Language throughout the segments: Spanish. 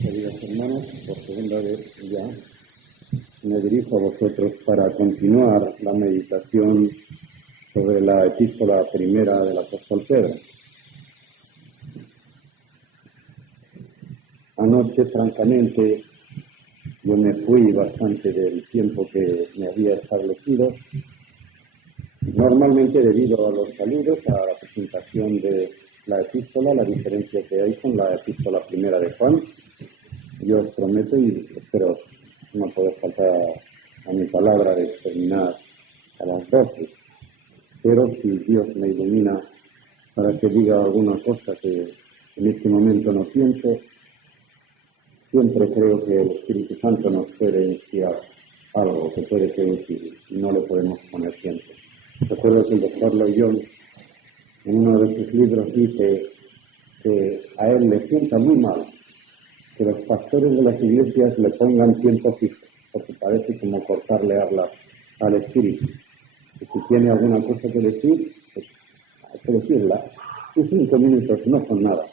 Queridos hermanos, por segunda vez ya me dirijo a vosotros para continuar la meditación sobre la epístola primera del apóstol Pedro. Anoche, francamente, yo me fui bastante del tiempo que me había establecido, normalmente debido a los saludos, a la presentación de la epístola, la diferencia que hay con la epístola primera de Juan. Yo os prometo y espero no poder faltar a mi palabra de terminar a las 12. Pero si Dios me ilumina para que diga alguna cosa que en este momento no siento, siempre creo que el Espíritu Santo nos puede inspirar algo que puede ser útil y no le podemos poner siempre. Recuerdo que el doctor Lloyd Jones en uno de sus libros dice que a él le sienta muy mal que los pastores de las iglesias le pongan tiempo fijo, porque parece como cortarle al espíritu. Y si tiene alguna cosa que decir, pues hay que decirla. Y 5 minutos no son nada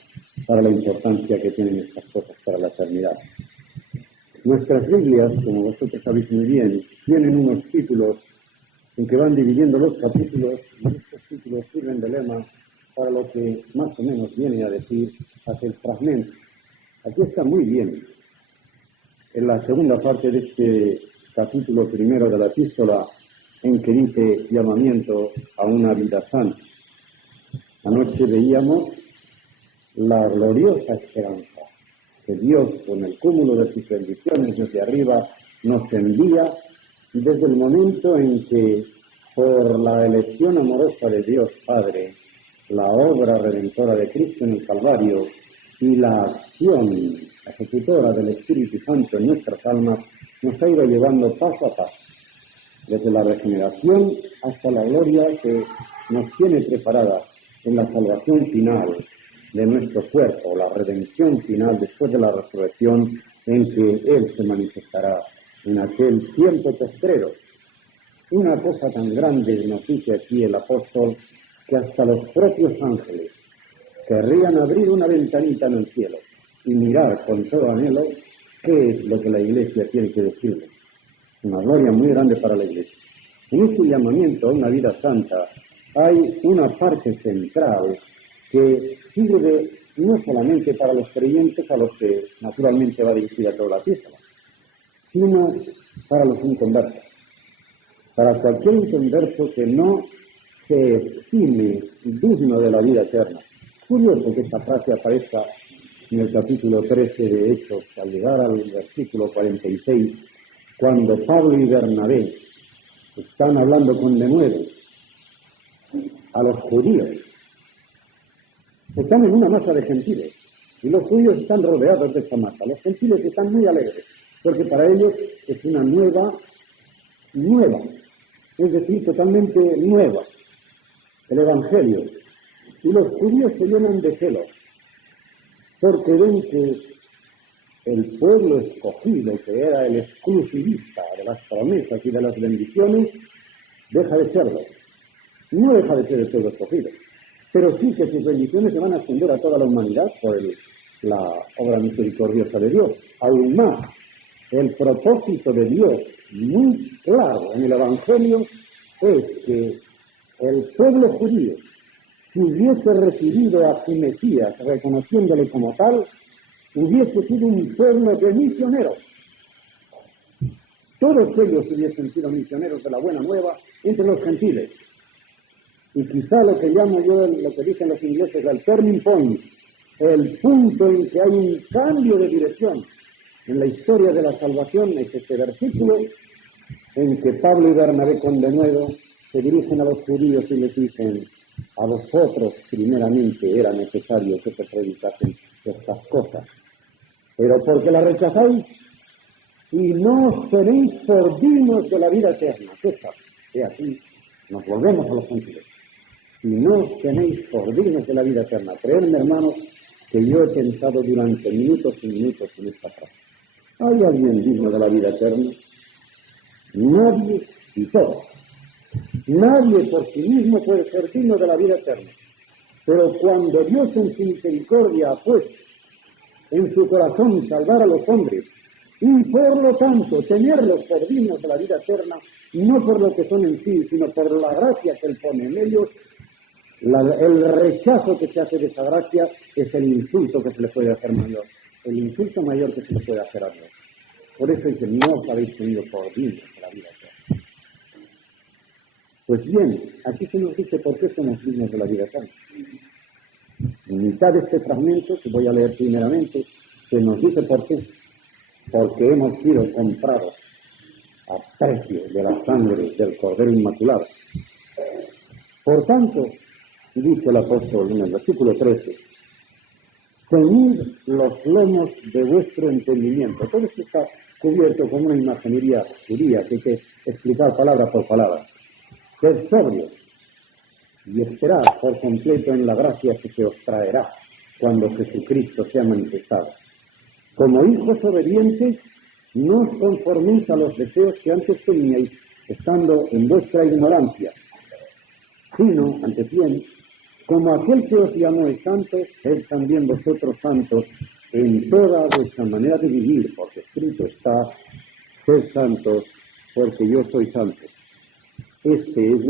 para la importancia que tienen estas cosas para la eternidad. Nuestras Biblias, como vosotros sabéis muy bien, tienen unos títulos en que van dividiendo los capítulos, y estos títulos sirven de lema para lo que más o menos viene a decir aquel fragmento. Aquí está muy bien. En la segunda parte de este capítulo primero de la epístola, en que dice llamamiento a una vida santa. Anoche veíamos la gloriosa esperanza que Dios, con el cúmulo de sus bendiciones desde arriba, nos envía desde el momento en que, por la elección amorosa de Dios Padre, la obra redentora de Cristo en el Calvario y la acción ejecutora del Espíritu Santo en nuestras almas nos ha ido llevando paso a paso, desde la regeneración hasta la gloria que nos tiene preparada en la salvación final de nuestro cuerpo, la redención final después de la resurrección en que Él se manifestará en aquel tiempo postrero. Una cosa tan grande nos dice aquí el apóstol que hasta los propios ángeles querrían abrir una ventanita en el cielo y mirar con todo anhelo qué es lo que la Iglesia tiene que decirles. Una gloria muy grande para la Iglesia. En este llamamiento a una vida santa hay una parte central que sirve no solamente para los creyentes, a los que naturalmente va dirigida toda la epístola, sino para los inconversos. Para cualquier inconverso que no se estime digno de la vida eterna. Curioso que esta frase aparezca en el capítulo 13 de Hechos, al llegar al versículo 46, cuando Pablo y Bernabé están hablando con denuedo a los judíos. Están en una masa de gentiles y los judíos están rodeados de esta masa. Los gentiles están muy alegres porque para ellos es una nueva, es decir, totalmente nueva, el Evangelio. Y los judíos se llenan de celos, porque ven que el pueblo escogido, que era el exclusivista de las promesas y de las bendiciones, deja de serlo. No deja de ser el pueblo escogido, pero sí que sus bendiciones se van a extender a toda la humanidad por la obra misericordiosa de Dios. Aún más, el propósito de Dios, muy claro en el Evangelio, es que el pueblo judío, si hubiese recibido a su Mesías, reconociéndole como tal, hubiese sido un pueblo de misioneros. Todos ellos hubiesen sido misioneros de la buena nueva entre los gentiles. Y quizá lo que llamo yo, lo que dicen los ingleses, el turning point, el punto en que hay un cambio de dirección en la historia de la salvación, es este versículo en que Pablo y Bernabé con denuedo se dirigen a los judíos y les dicen: a vosotros primeramente era necesario que se predicasen estas cosas, pero porque las rechazáis y no os tenéis por dignos de la vida eterna. ¿Qué está? Y así nos volvemos a los gentiles. Y no os tenéis por dignos de la vida eterna. Creedme, hermanos, que yo he pensado durante minutos y minutos en esta frase. ¿Hay alguien digno de la vida eterna? Nadie y todos. Nadie por sí mismo puede ser digno de la vida eterna. Pero cuando Dios en su misericordia ha puesto en su corazón salvar a los hombres y por lo tanto tenerlos por dignos de la vida eterna, no por lo que son en sí, sino por la gracia que Él pone en ellos, el rechazo que se hace de esa gracia es el insulto que se le puede hacer mayor, el insulto mayor que se le puede hacer a Dios. Por eso dice, no os habéis tenido por dignos de la vida eterna. Pues bien, aquí se nos dice por qué somos dignos de la vida eterna. En mitad de este fragmento, que voy a leer primeramente, se nos dice por qué. Porque hemos sido comprados a precio de la sangre del Cordero Inmaculado. Por tanto, dice el apóstol en el versículo 13, ceñid los lomos de vuestro entendimiento. Todo esto está cubierto con una imaginería judía que hay que explicar palabra por palabra. Sed sobrios y esperad por completo en la gracia que se os traerá cuando Jesucristo sea manifestado. Como hijos obedientes, no os conforméis a los deseos que antes teníais, estando en vuestra ignorancia, sino, antes bien, como aquel que os llamó es santo, sed también vosotros santos en toda vuestra manera de vivir, porque escrito está, sed santos, porque yo soy santo. Esta es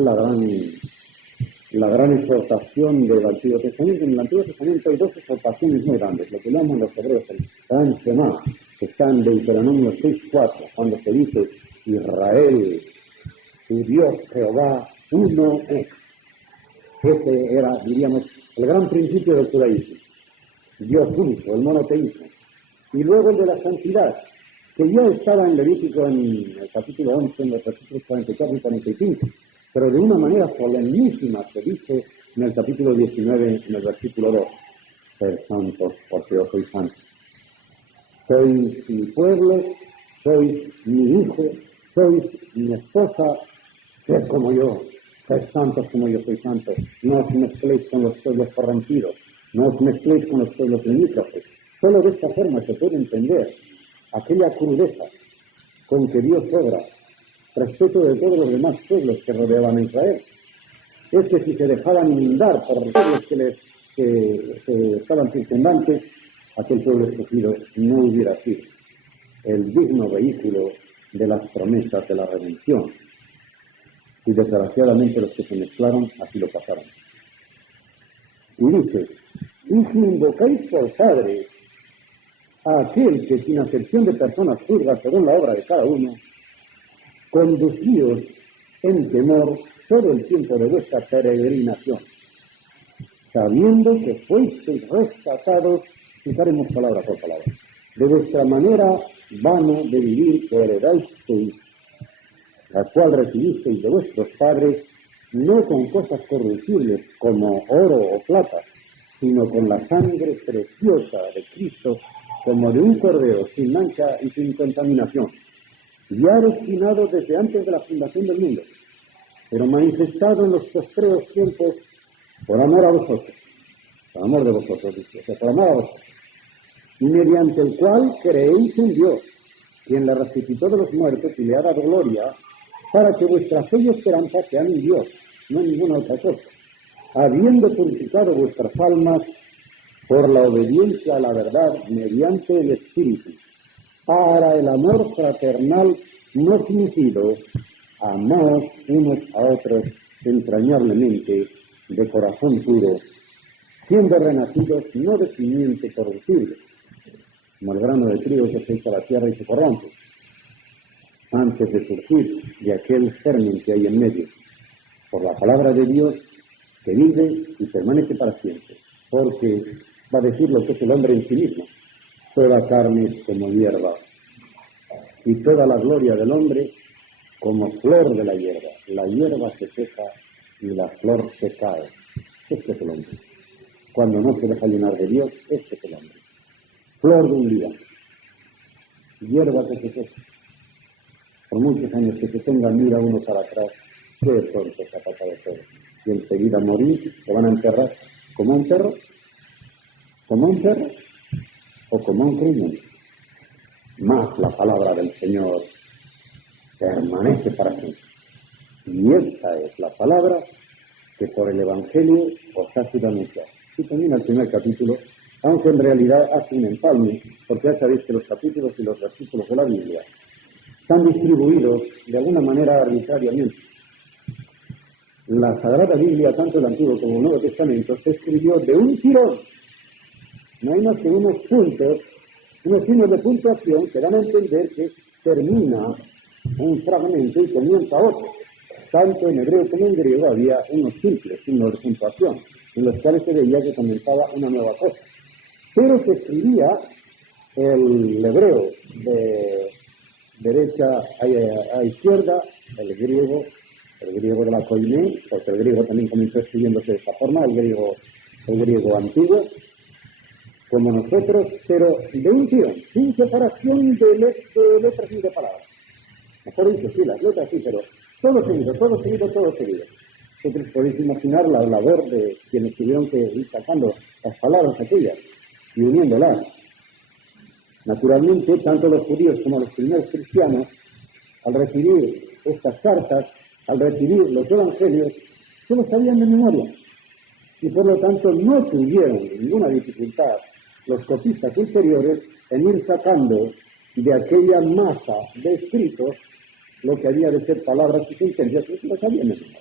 la gran exhortación del Antiguo Testamento. En el Antiguo Testamento hay dos exhortaciones muy grandes, lo que llaman los hebreos el gran Shema, que está en Deuteronomio 6:4, cuando se dice, Israel, tu Dios Jehová, uno es. Ese era, diríamos, el gran principio del judaísmo. Dios único, el monoteísmo. Y luego el de la santidad, que ya estaba en Levítico en el capítulo 11, en los versículos 44 y 45, pero de una manera solemnísima se dice en el capítulo 19, en el versículo 2, ser santos porque yo soy santo. Sois mi pueblo, sois mi hijo, sois mi esposa, sed como yo, sed santos como yo soy santo. No os mezcléis con los pueblos corrompidos, no os mezcléis con los pueblos limítrofes. Solo de esta forma se puede entender aquella crudeza con que Dios obra respecto de todos los demás pueblos que rodeaban a Israel. Es que si se dejaban inundar por los pueblos que estaban circundantes, aquel pueblo escogido no hubiera sido el digno vehículo de las promesas de la redención. Y desgraciadamente los que se mezclaron así lo pasaron. Y dice, y si invocáis por Padre a aquel que sin acepción de personas juzga según la obra de cada uno, conducíos en temor todo el tiempo de vuestra peregrinación, sabiendo que fuisteis rescatados, citaremos palabra por palabra, de vuestra manera vana de vivir que heredasteis, la cual recibisteis de vuestros padres, no con cosas corruptibles como oro o plata, sino con la sangre preciosa de Cristo, como de un cordero sin mancha y sin contaminación, ya destinado desde antes de la fundación del mundo, pero manifestado en los postreros tiempos por amor a vosotros, por amor de vosotros, dice, o sea, por amor a vosotros, y mediante el cual creéis en Dios, quien le resucitó de los muertos y le ha dado gloria, para que vuestra fe y esperanza sean en Dios, no en ninguna otra cosa, habiendo purificado vuestras almas por la obediencia a la verdad mediante el Espíritu, para el amor fraternal no fingido, amaos unos a otros entrañablemente, de corazón puro, siendo renacidos no de simiente corruptible, como el grano de trigo que se echa a la tierra y se corrompe, antes de surgir de aquel germen que hay en medio, por la palabra de Dios que vive y permanece para siempre, porque va a decir lo que es el hombre en sí mismo, toda carne es como hierba, y toda la gloria del hombre como flor de la hierba se seca y la flor se cae. Este es el hombre. Cuando no se deja llenar de Dios, este es el hombre. Flor de un día, hierba que se seca. Por muchos años que se tenga, mira uno para atrás, qué tonto se ha pasado todo. Y enseguida morir, se van a enterrar como un perro, o como un creyente. Más la palabra del Señor permanece para siempre. Y esta es la palabra que por el Evangelio os ha sido anunciada. Y también al primer capítulo aunque en realidad hace un empalme, porque ya sabéis que los capítulos y los versículos de la Biblia están distribuidos de alguna manera arbitrariamente. La Sagrada Biblia, tanto el Antiguo como el Nuevo Testamento, se escribió de un tirón. No hay más que unos puntos, unos signos de puntuación que dan a entender que termina un fragmento y comienza otro. Tanto en hebreo como en griego había unos simples signos de puntuación, en los cuales se veía que comenzaba una nueva cosa. Pero se escribía el hebreo de derecha a izquierda, el griego de la Koiné, porque el griego también comenzó escribiéndose de esta forma, el griego antiguo, como nosotros, pero de un tirón, sin separación de letras y de palabras. Mejor dicho, sí, las letras sí, pero todo seguido. Vosotros podéis imaginar la labor de quienes tuvieron que ir sacando las palabras aquellas y uniéndolas. Naturalmente, tanto los judíos como los primeros cristianos, al recibir estas cartas, al recibir los evangelios, se los sabían de memoria. Y por lo tanto no tuvieron ninguna dificultad los copistas ulteriores en ir sacando de aquella masa de escritos lo que había de ser palabras y sentencias que se lo sabían de memoria.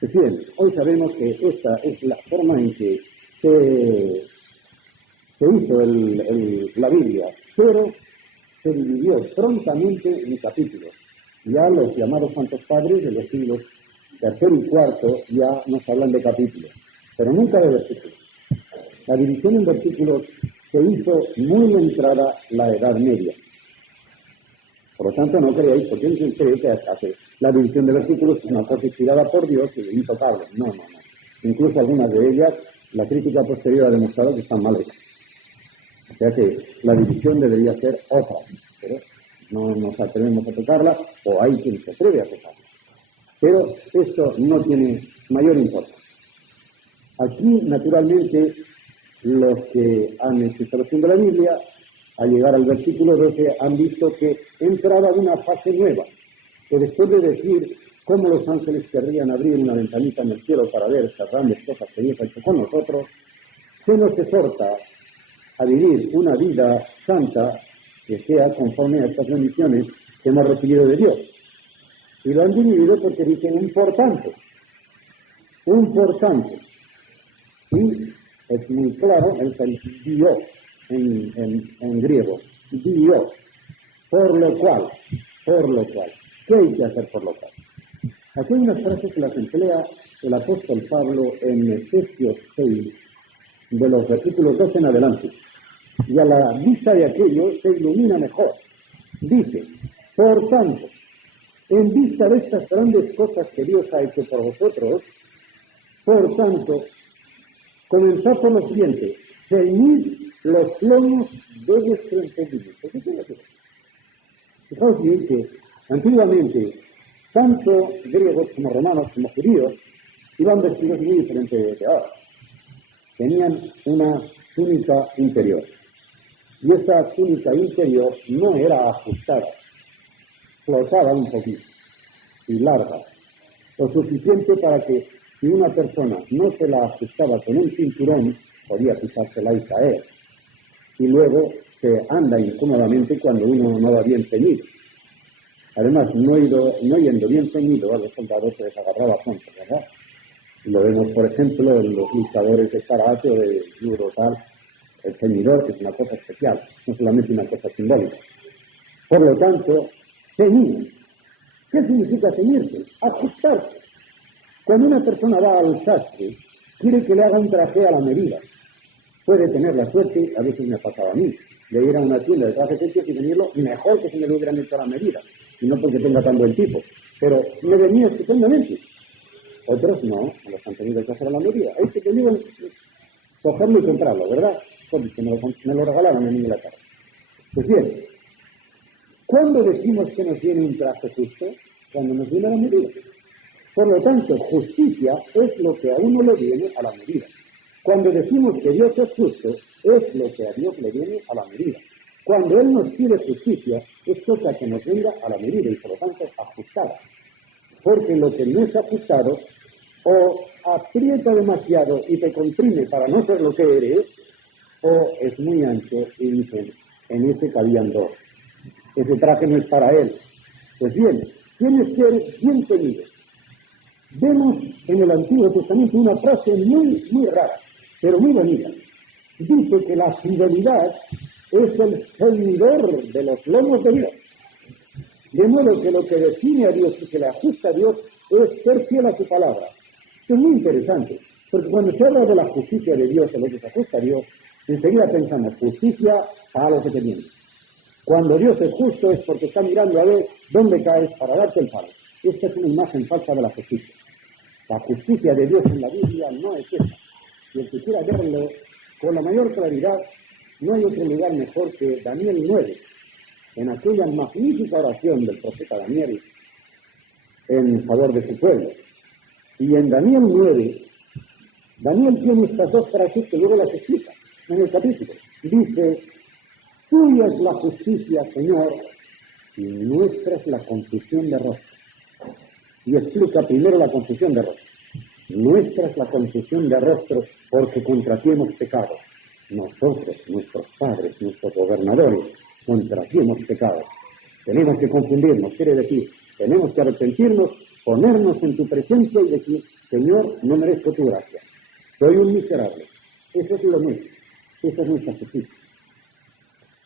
Pues bien, hoy sabemos que esta es la forma en que se hizo la Biblia, pero se dividió prontamente en capítulos. Ya los llamados Santos Padres de los siglos III y IV ya nos hablan de capítulos, pero nunca de versículos. La división en versículos se hizo muy entrada la Edad Media. Por lo tanto, no creáis, porque alguien cree que hace la división de versículos es una cosa inspirada por Dios y intocable. No. Incluso algunas de ellas, la crítica posterior ha demostrado que están mal hechas. O sea que la división debería ser otra, pero no nos atrevemos a tocarla, o hay quien se atreve a tocarla. Pero esto no tiene mayor importancia. Aquí, naturalmente, los que han hecho instalación de la Biblia, al llegar al versículo 12, han visto que entraba una fase nueva, que después de decir cómo los ángeles querrían abrir una ventanita en el cielo para ver estas grandes cosas que Dios ha hecho con nosotros, se nos exhorta a vivir una vida santa que sea conforme a estas bendiciones que hemos recibido de Dios. Y lo han dividido porque dicen un por tanto. Y es muy claro el Dios en griego. Dios. Por lo cual. ¿Qué hay que hacer por lo cual? Aquí hay unas frases que las emplea el apóstol Pablo en Efesios 6, de los versículos 12 en adelante. Y a la vista de aquello se ilumina mejor. Dice, por tanto, en vista de estas grandes cosas que Dios ha hecho por vosotros, por tanto, comenzad por lo siguiente, ceñid los lomos de vuestro entendimiento. ¿Qué quiere decir? Fijaos bien que antiguamente, tanto griegos como romanos como judíos iban vestidos muy diferentes de ahora. Tenían una túnica interior. Y esa túnica interior no era ajustada, flotaba un poquito y larga, lo suficiente para que si una persona no se la ajustaba con un cinturón, podía pisársela y caer. Y luego se anda incómodamente cuando uno no va bien ceñido. Además, no yendo bien ceñido a los soldados se les agarraba pronto, ¿verdad? Y lo vemos, por ejemplo, en los luchadores de karate o de judo tal, el ceñidor, que es una cosa especial, no solamente una cosa simbólica. Por lo tanto, ceñir. ¿Qué significa ceñirse? Ajustarse. Cuando una persona va al sastre, quiere que le haga un traje a la medida. Puede tener la suerte, a veces me pasaba a mí, de ir a una tienda de trajes hechos y venirlo mejor que si me lo hubieran hecho a la medida. Y no porque tenga tan buen tipo. Pero me venía estupendamente. Otros no los han tenido que hacer a la medida. Hay que tener cogerlo y comprarlo, ¿verdad? Porque me lo regalaron en Inglaterra. Pues bien, ¿cuándo decimos que nos viene un traje justo? Cuando nos viene a la medida. Por lo tanto, justicia es lo que a uno le viene a la medida. Cuando decimos que Dios es justo, es lo que a Dios le viene a la medida. Cuando Él nos pide justicia, es cosa que nos venga a la medida y por lo tanto ajustada. Porque lo que no es ajustado, o aprieta demasiado y te comprime para no ser lo que eres, o es muy ancho y dicen, en ese cabían dos. Ese traje no es para él. Pues bien, tiene que ser bien tenido. Vemos en el Antiguo Testamento una frase muy, muy rara, pero muy bonita. Dice que la fidelidad es el ceñidor de los lomos de Dios. De modo que lo que define a Dios y que le ajusta a Dios es ser fiel a su palabra. Esto es muy interesante, porque cuando se habla de la justicia de Dios, o lo que se ajusta a Dios, enseguida pensamos justicia a lo que te viene. Cuando Dios es justo es porque está mirando a ver dónde caes para darte el palo. Esta es una imagen falsa de la justicia. La justicia de Dios en la Biblia no es esa. Y el que quiera verlo con la mayor claridad, no hay otro lugar mejor que Daniel 9, en aquella magnífica oración del profeta Daniel en favor de su pueblo. Y en Daniel 9, Daniel tiene estas dos frases que luego las explica en el capítulo. Dice, tuya es la justicia, Señor, y nuestra es la confusión de rostro. Y explica primero la confusión de rostro. Nuestra es la confusión de rostro porque contra ti hemos pecado. Nosotros, nuestros padres, nuestros gobernadores, contra ti hemos pecado. Tenemos que confundirnos, quiere decir, tenemos que arrepentirnos, ponernos en tu presencia y decir, Señor, no merezco tu gracia. Soy un miserable. Eso es lo nuestro. Esa es nuestra justicia.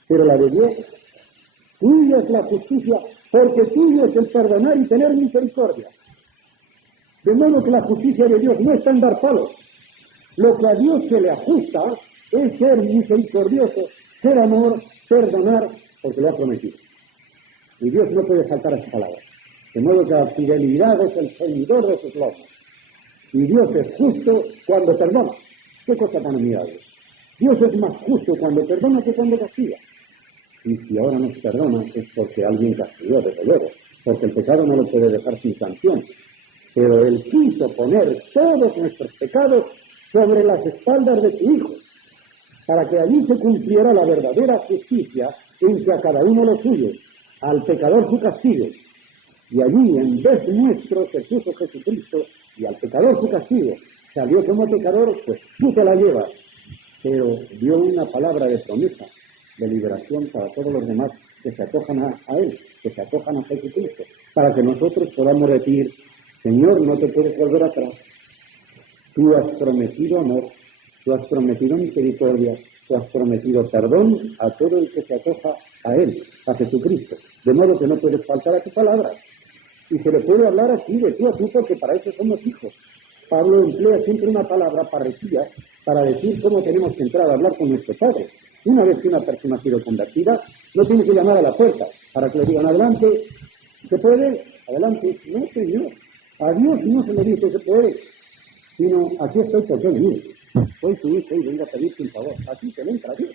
Pero la de Dios, tuya es la justicia, porque tuyo es el perdonar y tener misericordia. De modo que la justicia de Dios no está en dar palos. Lo que a Dios se le ajusta es ser misericordioso, ser amor, perdonar, porque lo ha prometido. Y Dios no puede faltar a su palabra. De modo que la fidelidad es el seguidor de sus lomos. Y Dios es justo cuando perdona. Qué cosa tan admirable. Dios es más justo cuando perdona que cuando castiga. Y si ahora nos perdona es porque alguien castigó, desde luego, porque el pecado no lo puede dejar sin sanción. Pero Él quiso poner todos nuestros pecados sobre las espaldas de su Hijo, para que allí se cumpliera la verdadera justicia en que a cada uno lo suyo, al pecador su castigo. Y allí, en vez nuestro, se puso Jesucristo, y al pecador su castigo. Salió como pecador, pues tú te la llevas. Pero dio una palabra de promesa, de liberación para todos los demás que se acojan a Él, que se acojan a Jesucristo, para que nosotros podamos decir, Señor, no te puedes volver atrás. Tú has prometido amor, tú has prometido misericordia, tú has prometido perdón a todo el que se acoja a Él, a Jesucristo. De modo que no puedes faltar a tu palabra. Y se le puede hablar así de tú a tú, porque para eso somos hijos. Pablo emplea siempre una palabra parecida para decir cómo tenemos que entrar a hablar con nuestro Padre. Una vez que una persona ha sido convertida, no tiene que llamar a la puerta para que le digan adelante. ¿Se puede? Adelante. No, Señor. A Dios no se le dice se puede, sino aquí estoy porque he venido. Soy tu hijo y vengo a pedirte un favor. Así se le entra a Dios.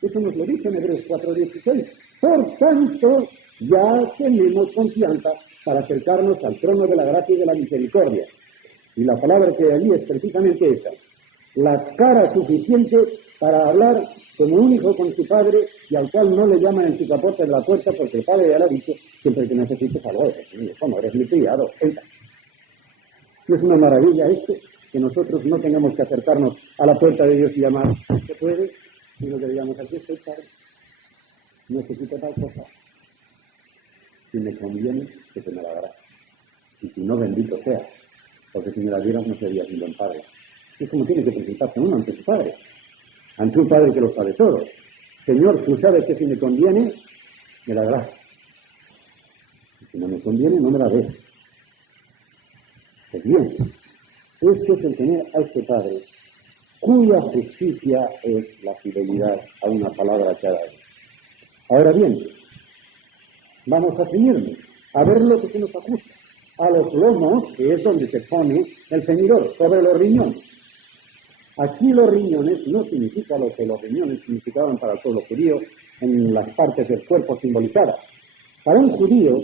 Eso nos lo dice en Hebreos 4:16. Por tanto, ya tenemos confianza para acercarnos al trono de la gracia y de la misericordia. Y la palabra que allí es precisamente esa. La cara suficiente para hablar como un hijo con su padre y al cual no le llaman en su capote de la puerta porque el padre ya le ha dicho siempre que necesites algo. ¿Cómo eres mi criado? Entra. Es una maravilla esto, que nosotros no tengamos que acercarnos a la puerta de Dios y llamar, ¿se puede? Sino que digamos, aquí estoy, Padre, necesito tal cosa. Si me conviene, que se me la dará. Y si no, bendito sea, porque si me la dieras no serías un buen padre. Es como tiene que presentarse uno ante su Padre, ante un Padre que lo sabe todo. Señor, tú sabes que si me conviene, me la darás. Y si no me conviene, no me la des. Pues bien, esto es el tener a este Padre, cuya justicia es la fidelidad a una palabra que ha dado. Ahora bien, vamos a ceñirnos, a ver lo que se nos ajusta, a los lomos, que es donde se pone el ceñidor, sobre los riñones. Aquí los riñones no significa lo que los riñones significaban para el pueblo judío en las partes del cuerpo simbolizadas. Para un judío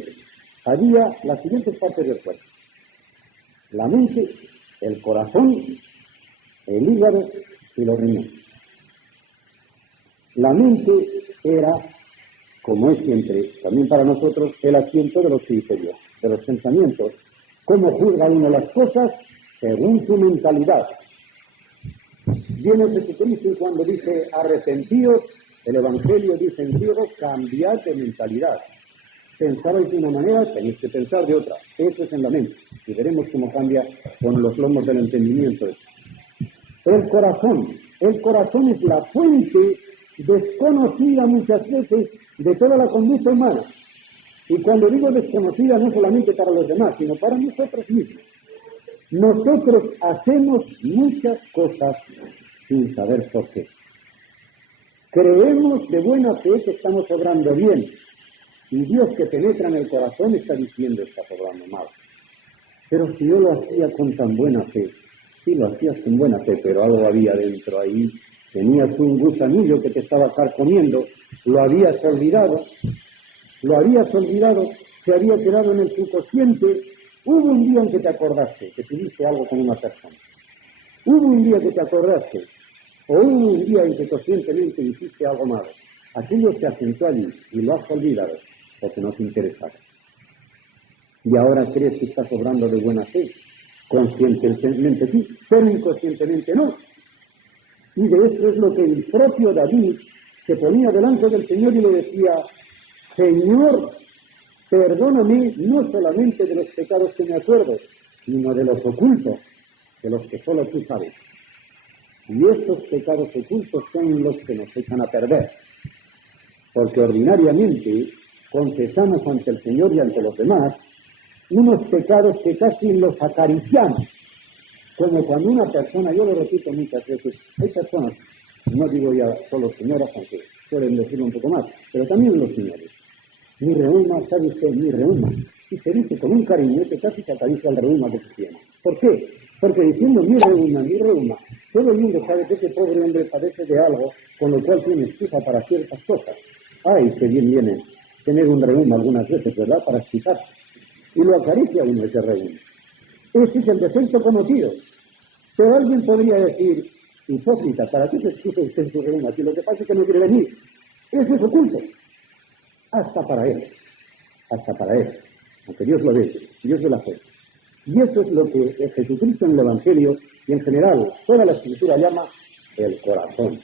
había las siguientes partes del cuerpo: la mente, el corazón, el hígado y los riñones. La mente era, como es siempre, también para nosotros, el asiento de los criterios, de los pensamientos, cómo juzga uno las cosas según su mentalidad. Viene Jesucristo y cuando dice arrepentíos, el Evangelio dice en griego, cambiad de mentalidad. Pensabais de una manera, tenéis que pensar de otra. Eso es en la mente. Y veremos cómo cambia con los lomos del entendimiento. El corazón es la fuente desconocida muchas veces de toda la conducta humana. Y cuando digo desconocida no solamente para los demás, sino para nosotros mismos. Nosotros hacemos muchas cosas sin saber por qué. Creemos de buena fe que estamos obrando bien, y Dios que penetra en el corazón está diciendo estás obrando mal. Pero si yo lo hacía con tan buena fe, sí lo hacías con buena fe, pero algo había dentro ahí, tenías un gusanillo que te estaba carcomiendo, lo habías olvidado, se había quedado en el subconsciente. Hubo un día en que te acordaste, que tuviste algo con una persona. Hubo un día que te acordaste, o hubo un día en que conscientemente hiciste algo malo. Aquello se asentó allí y lo has olvidado, porque no te interesaba. Y ahora crees que estás obrando de buena fe. Conscientemente sí, pero inconscientemente no. Y de eso es lo que el propio David se ponía delante del Señor y le decía, Señor, perdóname no solamente de los pecados que me acuerdo, sino de los ocultos, de los que solo tú sabes. Y estos pecados ocultos son los que nos echan a perder. Porque ordinariamente confesamos ante el Señor y ante los demás unos pecados que casi los acariciamos. Como cuando una persona, yo lo repito muchas veces, hay personas, no digo ya solo señoras, aunque suelen decirlo un poco más, pero también los señores. Mi reuma, ¿sabe usted? Mi reuma. Y se dice con un cariño que casi se acaricia el reuma que se tiene. ¿Por qué? Porque diciendo mi reuma, todo el mundo sabe que ese pobre hombre padece de algo con lo cual tiene excusa para ciertas cosas. Ay, qué bien viene tener un reuma algunas veces, ¿verdad? Para explicarse. Y lo acaricia uno ese reuma. Ese es el defecto conocido. Pero alguien podría decir, hipócrita, ¿para qué se excusa usted en su reuma? Si lo que pasa es que no quiere venir. Eso es oculto. Hasta para él, aunque Dios lo ve, Dios ve la fe. Y eso es lo que Jesucristo en el Evangelio y en general toda la Escritura llama el corazón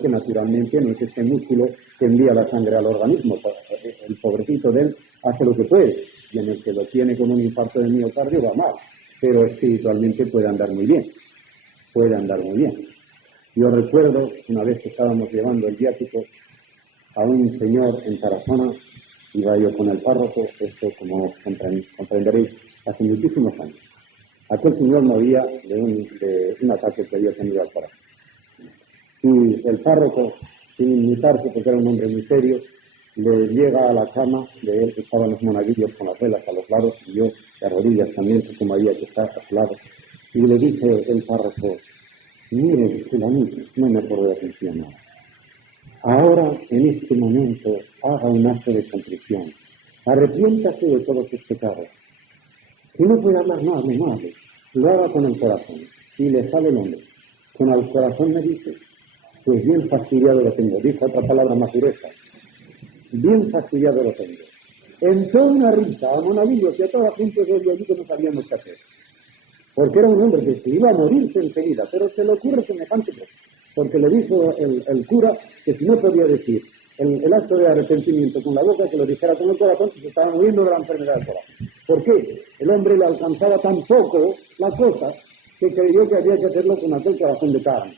que naturalmente no es este músculo que envía la sangre al organismo, el pobrecito de él hace lo que puede, y en el que lo tiene con un infarto de miocardio va mal, pero espiritualmente puede andar muy bien. Yo recuerdo una vez que estábamos llevando el viático a un señor en Tarazona, iba yo con el párroco, esto como comprenderéis, hace muchísimos años. Aquel señor moría de un ataque que había tenido al corazón. Y el párroco, sin inmutarse, porque era un hombre muy serio, le llega a la cama de él, que estaban los monaguillos con las velas a los lados, y yo de rodillas también, como había que estar a su lado, y le dice el párroco, mire, fulanito, no me acuerdo de atención nada. Ahora, en este momento, haga un acto de contrición. Arrepiéntase de todos sus pecados. Si no puede hablar, no hable. Lo haga con el corazón. Y le sale el hombre. Con el corazón me dice, pues bien fastidiado lo tengo. Dijo otra palabra más gruesa. Bien fastidiado lo tengo. Entró una risa a monaguillos y a toda la gente de allí que no sabíamos qué hacer. Porque era un hombre que se iba a morirse enseguida, pero se le ocurre semejante cosa. Porque le dijo el cura que si no podía decir el acto de arrepentimiento con la boca, que lo dijera con el corazón, que se estaba muriendo de la enfermedad del corazón. ¿Por qué? El hombre le alcanzaba tan poco la cosa que creyó que había que hacerlo con aquel corazón de carne.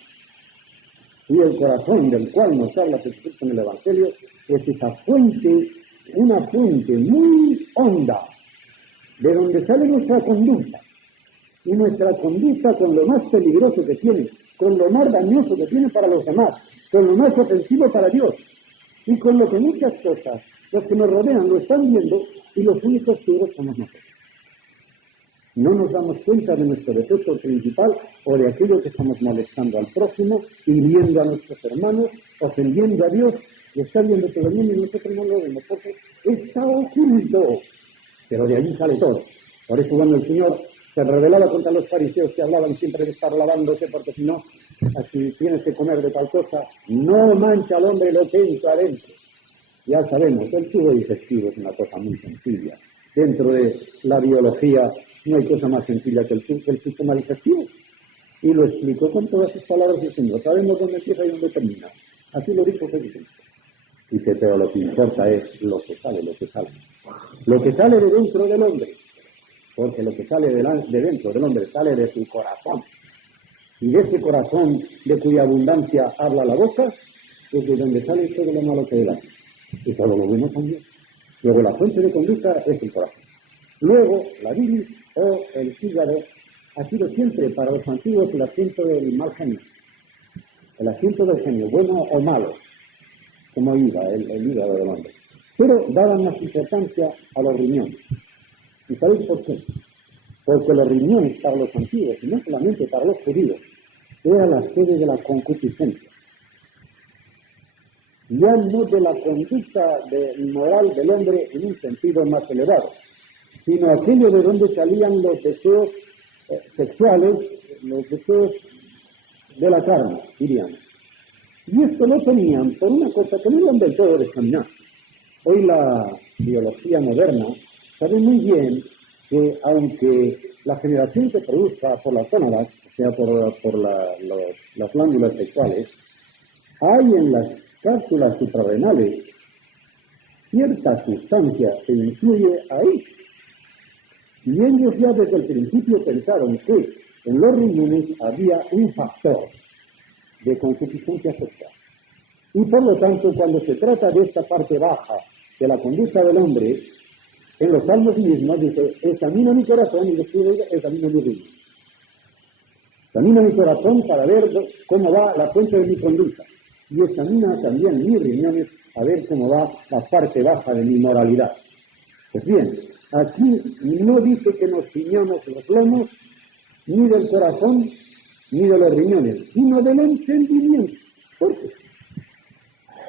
Y el corazón del cual nos habla Jesucristo en el Evangelio es esa fuente, una fuente muy honda, de donde sale nuestra conducta. Y nuestra conducta con lo más peligroso que tiene, con lo más dañoso que tiene para los demás, con lo más ofensivo para Dios, y con lo que muchas cosas, los que nos rodean lo están viendo, y los únicos ciegos somos nosotros. No nos damos cuenta de nuestro defecto principal o de aquello que estamos molestando al prójimo, hiriendo a nuestros hermanos, ofendiendo a Dios, y está viendo todo el mundo y nosotros no lo vemos, porque está oculto. Pero de allí sale todo. Por eso cuando el Señor se rebelaba contra los fariseos que hablaban siempre de estar lavándose, porque si no, así tienes que comer de tal cosa, no mancha al hombre lo que entra adentro. Ya sabemos, el tubo digestivo es una cosa muy sencilla. Dentro de la biología no hay cosa más sencilla que el sistema digestivo. Y lo explicó con todas sus palabras diciendo, sabemos dónde empieza y dónde termina. Así lo dijo Jesucristo. Dice, pero lo que importa es lo que sale, lo que sale. Lo que sale de dentro del hombre, porque lo que sale de dentro del hombre sale de su corazón. Y de ese corazón de cuya abundancia habla la boca, es de donde sale todo lo malo que da. Y todo lo bueno también. Luego la fuente de conducta es el corazón. Luego la bilis o el hígado ha sido siempre para los antiguos el asiento del mal genio. El asiento del genio, bueno o malo, como iba el hígado del hombre. Pero daban más importancia a los riñones. ¿Y sabéis por qué? Porque los riñones para los antiguos, y no solamente para los judíos, era la sede de la concupiscencia. Ya no de la conducta moral del hombre en un sentido más elevado, sino aquello de donde salían los deseos sexuales, los deseos de la carne, diríamos. Y esto lo tenían por una cosa que no eran del todo de examinar. Hoy la biología moderna sabe muy bien que aunque la generación se produzca por las gónadas, o sea, por las glándulas sexuales, hay en las cápsulas suprarrenales cierta sustancia que influye ahí. Y ellos ya desde el principio pensaron que en los riñones había un factor de concupiscencia sexual. Y por lo tanto, cuando se trata de esta parte baja de la conducta del hombre, en los salmos mismos dice, examina mi corazón y después examina mi riñón. Examina mi corazón para ver cómo va la fuente de mi conducta. Y examina también mis riñones a ver cómo va la parte baja de mi moralidad. Pues bien, aquí no dice que nos ciñamos los lomos, ni del corazón, ni de los riñones, sino del entendimiento. ¿Por qué?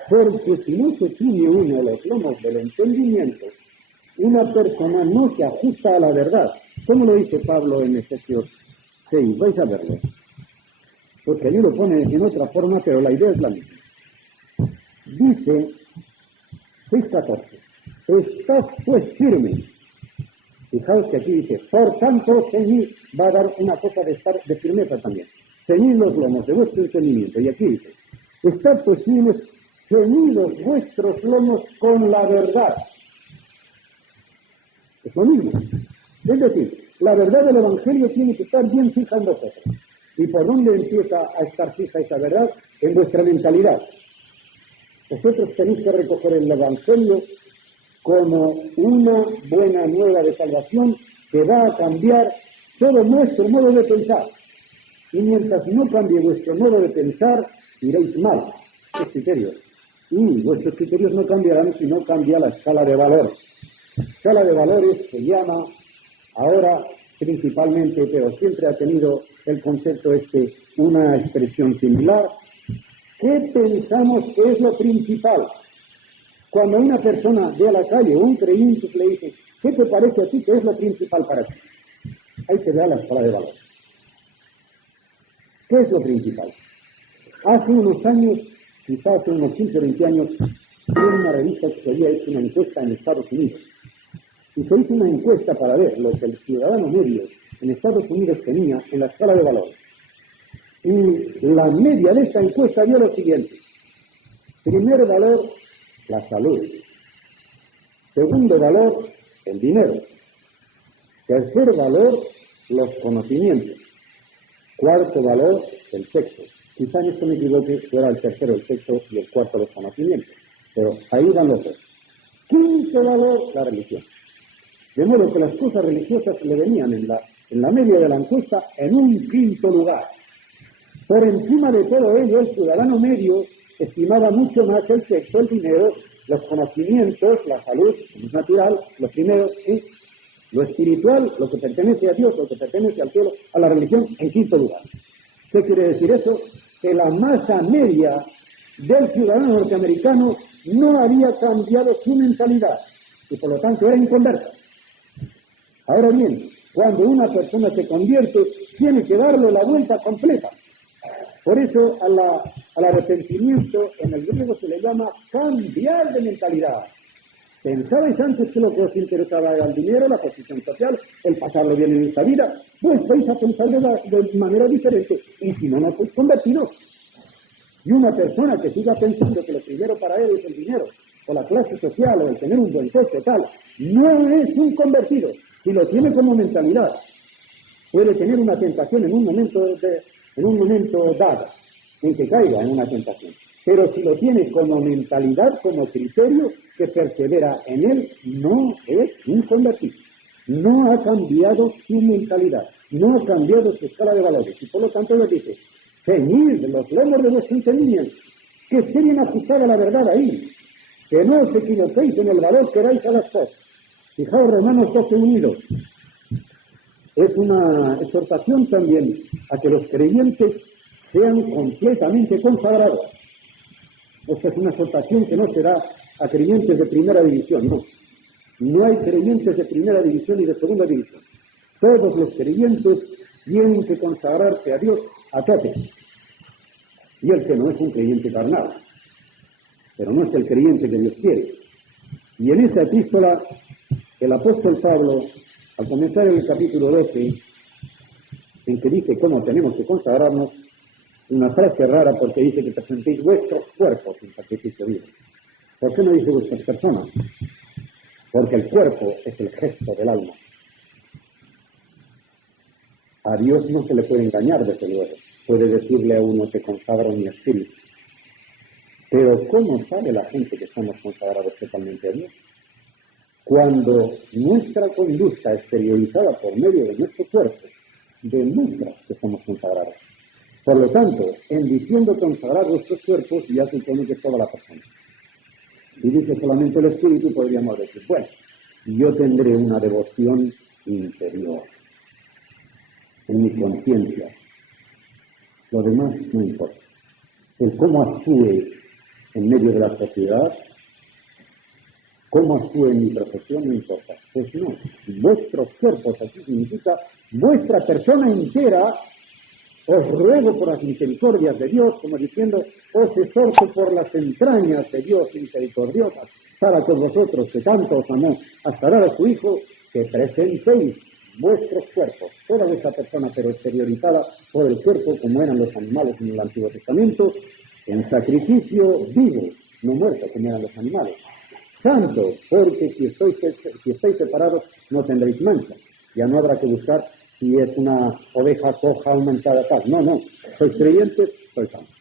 Porque si no se ciñe uno los lomos del entendimiento, una persona no se ajusta a la verdad. ¿Cómo lo dice Pablo en Efesios 6? Vais a verlo. Porque allí lo pone en otra forma, pero la idea es la misma. Dice 6:14, estad pues firmes. Fijaos que aquí dice, por tanto, ceñid, va a dar una cosa de firmeza también. Ceñid los lomos de vuestro entendimiento. Y aquí dice, estad pues firmes, ceñidos vuestros lomos con la verdad. Es lo mismo. Es decir, la verdad del Evangelio tiene que estar bien fija en vosotros. ¿Y por dónde empieza a estar fija esa verdad? En vuestra mentalidad. Vosotros tenéis que recoger el Evangelio como una buena nueva de salvación que va a cambiar todo nuestro modo de pensar. Y mientras no cambie vuestro modo de pensar, iréis mal. ¿Qué criterios? Y vuestros criterios no cambiarán si no cambia la escala de valores. La escala de valores se llama ahora principalmente, pero siempre ha tenido el concepto una expresión similar. ¿Qué pensamos que es lo principal? Cuando una persona ve a la calle o un creyente le dice, ¿qué te parece a ti que es lo principal para ti? Ahí te da la escala de valores. ¿Qué es lo principal? Hace unos años, quizás hace unos 15 o 20 años, hubo una revista que se había hecho una encuesta en Estados Unidos. Y se hizo una encuesta para ver lo que el ciudadano medio en Estados Unidos tenía en la escala de valores. Y la media de esta encuesta dio lo siguiente. Primer valor, la salud. Segundo valor, el dinero. Tercer valor, los conocimientos. Cuarto valor, el sexo. Quizá en esto me equivoque, fuera el tercero el sexo y el cuarto los conocimientos. Pero ahí dan los dos. Quinto valor, la religión. De modo que las cosas religiosas le venían en la media de la encuesta en un quinto lugar. Por encima de todo ello, el ciudadano medio estimaba mucho más el sexo, el dinero, los conocimientos, la salud, lo natural, lo primero, y lo espiritual, lo que pertenece a Dios, lo que pertenece al cielo, a la religión, en quinto lugar. ¿Qué quiere decir eso? Que la masa media del ciudadano norteamericano no había cambiado su mentalidad y por lo tanto era inconversa. Ahora bien, cuando una persona se convierte, tiene que darle la vuelta completa. Por eso al arrepentimiento en el griego se le llama cambiar de mentalidad. Pensabais antes que lo que os interesaba era el dinero, la posición social, el pasarlo bien en esta vida, pues vais a pensar de manera diferente, y si no, no sois convertidos. Y una persona que siga pensando que lo primero para él es el dinero, o la clase social, o el tener un buen coche, tal, no es un convertido. Si lo tiene como mentalidad, puede tener una tentación en un momento dado, en que caiga en una tentación. Pero si lo tiene como mentalidad, como criterio, que persevera en él, no es un convertido. No ha cambiado su mentalidad, no ha cambiado su escala de valores. Y por lo tanto le dice, ceñid los lomos de vuestro entendimiento, que esté bien ajustada la verdad ahí, que no os equivoquéis en el valor que dais a las cosas. Fijaos, Romanos 12 unidos. Es una exhortación también a que los creyentes sean completamente consagrados. Esta es una exhortación que no se da a creyentes de primera división, no. No hay creyentes de primera división y de segunda división. Todos los creyentes tienen que consagrarse a Dios a tope. Y el que no es un creyente carnal, pero no es el creyente que Dios quiere. Y en esa epístola, el apóstol Pablo, al comenzar el capítulo 12, en que dice cómo tenemos que consagrarnos, una frase rara porque dice que presentéis vuestros cuerpos en sacrificio vivo. ¿Por qué no dice vuestras personas? Porque el cuerpo es el gesto del alma. A Dios no se le puede engañar, desde luego. Puede decirle a uno que consagro mi espíritu. Pero ¿cómo sabe la gente que estamos consagrados totalmente a Dios? Cuando nuestra conducta exteriorizada por medio de nuestro cuerpo demuestra que somos consagrados. Por lo tanto, en diciendo consagrar vuestros cuerpos, ya supone que es toda la persona. Si dice solamente el espíritu, podríamos decir, bueno, yo tendré una devoción interior en mi conciencia. Lo demás no importa. El cómo actúe en medio de la sociedad, cómo actúe en mi profesión, no importa. Pues no, vuestros cuerpos, aquí significa vuestra persona entera. Os ruego por las misericordias de Dios, como diciendo, os exhorto por las entrañas de Dios misericordiosas, para con vosotros que tanto os amó, hasta dar a su Hijo, que presentéis vuestros cuerpos, toda vuestra persona, pero exteriorizada por el cuerpo, como eran los animales en el Antiguo Testamento, en sacrificio vivo, no muerto, como eran los animales. Santo, porque si estáis separados, no tendréis mancha. Ya no habrá que buscar si es una oveja coja o manchada tal. No. Sois creyentes, sois santos.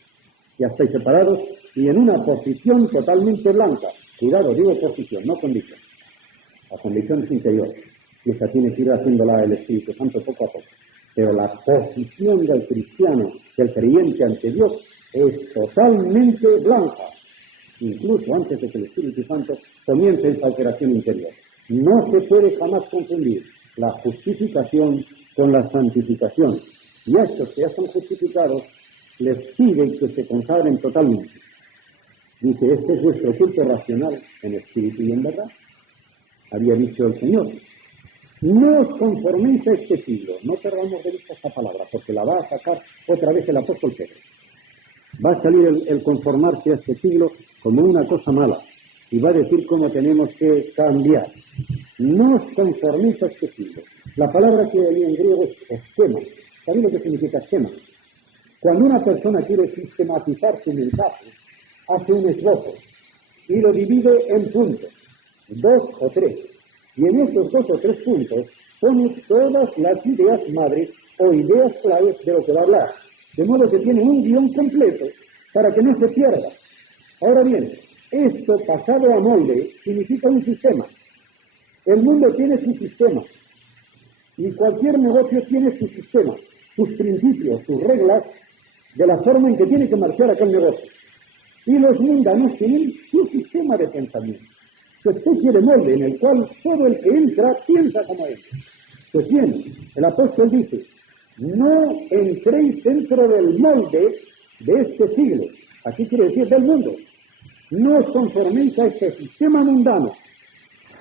Ya estáis separados y en una posición totalmente blanca. Cuidado, digo posición, no condición. La condición es interior. Y esa tiene que ir haciéndola el Espíritu Santo poco a poco. Pero la posición del cristiano, del creyente ante Dios, es totalmente blanca. Incluso antes de que el Espíritu Santo comience esa operación interior. No se puede jamás confundir la justificación con la santificación. Y a estos que ya son justificados, les pide que se consagren totalmente. Dice, este es vuestro culto racional en espíritu y en verdad. Había dicho el Señor. No os conforméis a este siglo. No perdamos de vista esta palabra, porque la va a sacar otra vez el apóstol Pedro. Va a salir el conformarse a este siglo como una cosa mala. Y va a decir cómo tenemos que cambiar. No os conforméis a este siglo. La palabra que hay en griego es esquema. ¿Sabéis lo que significa esquema? Cuando una persona quiere sistematizar su mensaje, hace un esbozo y lo divide en puntos, 2 o 3. Y en esos 2 o 3 puntos pone todas las ideas madres o ideas claves de lo que va a hablar. De modo que tiene un guión completo para que no se pierda. Ahora bien, esto pasado a molde significa un sistema. El mundo tiene su sistema. Y cualquier negocio tiene su sistema, sus principios, sus reglas, de la forma en que tiene que marchar aquel negocio. Y los mundanos tienen su sistema de pensamiento, su especie de molde en el cual todo el que entra piensa como él. Pues bien, el apóstol dice, no entréis dentro del molde de este siglo, aquí quiere decir del mundo. No os conforméis a este sistema mundano,